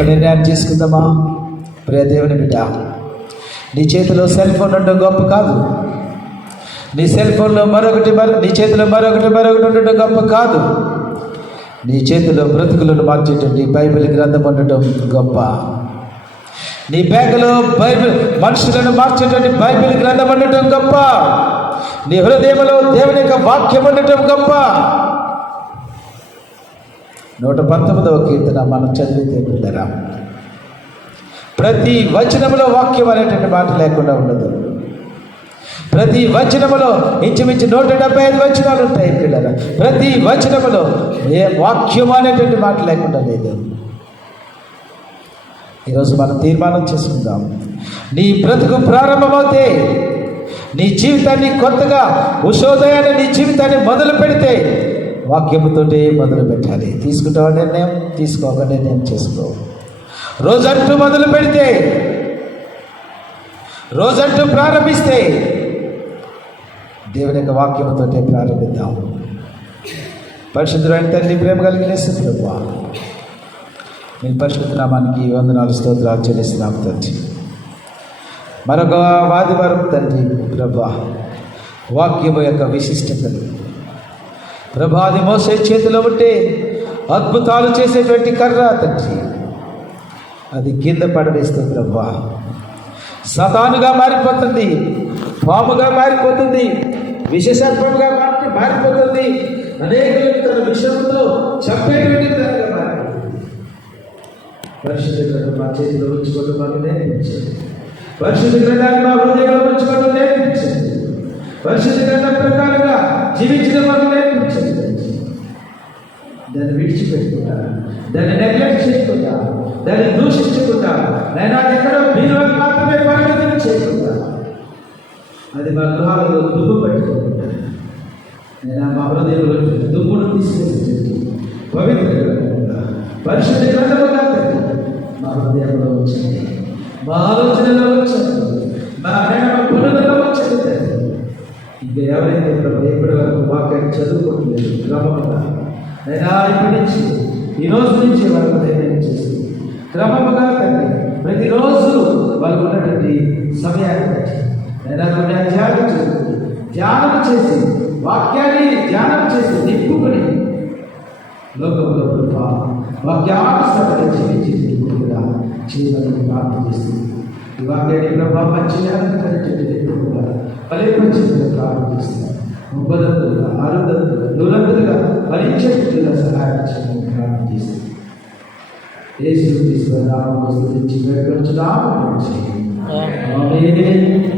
నిర్ణయం చేసుకుందామా? ప్రియ దేవుని బిడ్డ, నీ చేతిలో సెల్ ఫోన్ ఉండడం గొప్ప కాదు. నీ సెల్ ఫోన్లో నీ చేతిలో మరొకటి ఉండడం గొప్ప కాదు. నీ చేతిలో బ్రతుకులను మార్చేటండి బైబిల్ గ్రంథం ఉండటం గొప్ప. నీ బ్యాగులో మనుషులను మార్చేటండి బైబిల్ గ్రంథం ఉండటం గొప్ప. నీ హృదయంలో దేవుని యొక్క వాక్యం ఉండటం గొప్ప. 119వ కీర్తన మనం చదివితే బిడ్డరా, ప్రతి వచనములో వాక్యం అనేటువంటి మాట లేకుండా ఉండదు. ప్రతి వచనములో ఇంచుమించు 175 వచనాలు ఉంటాయి పిల్లరా. ప్రతి వచనములో ఏ వాక్యం అనేటువంటి మాట లేకుండా లేదు. ఈరోజు మనం తీర్మానం చేసుకుందాం. నీ బ్రతుకు ప్రారంభమవుతే, నీ జీవితాన్ని కొత్తగా ఉషోదయాన్ని నీ జీవితాన్ని మొదలు పెడితే వాక్యముతోటే మొదలు పెట్టాలి. తీసుకుంటావా నిర్ణయం? తీసుకోక నిర్ణయం చేసుకో. రోజంటూ మొదలు పెడితే, రోజంటూ ప్రారంభిస్తే దేవుని యొక్క వాక్యముతోటే ప్రారంభిద్దాం. పరిశుద్ధుడైన తండ్రి, ప్రేమ కలిగిన ప్రభువా, మీ పరిశుద్ధ నామానికి వందనాలు స్తోత్రాలు చెల్లిస్తున్నాము తండ్రి. మరొక ఆదివారం తండ్రి ప్రభువా, వాక్యము యొక్క విశిష్టతలు ప్రభా, అది మోసే చేతిలో ఉంటే అద్భుతాలు చేసేటువంటి కర్ర తండ్రి, అది కింద పడవేస్తుంది ప్రభా. సతానుగా మారిపోతుంది, పాముగా మారిపోతుంది, విషసర్పంగా మారిపోతుంది, అనేకులను తన విషయంతో చంపేటువంటి దానిగా మారిపోతుంది. పరిశుద్ధ గ్రంథం మా చేతిలో ఉంచుకోవడం మాకు నేర్పించండి. పరిశుద్ధ గ్రంథాన్ని మా హృదయంలో ఉంచుకోవడం నేర్పించండి. పరిశుద్ధ గ్రంథం ప్రకారంగా జీవించడం మాకు నేర్పించండి. దాన్ని విడిచిపెట్టుకుంటా, దాన్ని నెగ్లెక్ట్ చేయకుండా, దాన్ని దూషించకుండా, నేను ఎక్కడో మీలోకి మాత్రమే పరిగణన చేయకుండా, అది మా గృహాలలో దుమ్ము పెట్టుకోకుండా, నేను మా హృదయంలో దుమ్మును తీసుకొచ్చి పవిత్రంగా పరిశుద్ధ గ్రంథముగా మా హృదయంలో వచ్చింది, మా ఆలోచనలో వచ్చింది, మా పునరులో వచ్చింది. ఇంకా ఎవరైతే ఎప్పటి వరకు వాక్యాన్ని చదువుకోవట్లేదు క్రమంగా, నేను ఇప్పటి నుంచి ఈ రోజు నుంచి వాళ్ళకు నిర్ణయం చేసి క్రమంగా తండ్రి ప్రతిరోజు వాళ్ళకు ఉన్నటువంటి సమయాన్ని బట్టి నేను కొన్ని అధ్యాయాలు చదువుతుంది, ధ్యానం చేసి వాక్యాన్ని ధ్యానం చేసి నింపుకొని లోకంలో ప్రభా వాక్యానుసారంగా జీవించేందుకు కూడా చేయమని ప్రార్థన చేస్తుంది. ఈ వాక్యాన్ని ప్రభా మంచిగా ఫలింపచేందుకు ప్రార్థన చేస్తున్నారు. ముప్పదంతులుగా, ఆరుదంతులుగా, నూరంతులుగా ఫలించేందుకుగా సహాయం చేయమని ప్రార్థన చేస్తుంది. యేసు క్రీస్తు నామములో స్తుతించి వేడుకొనుచున్నాము. ఆమేన్.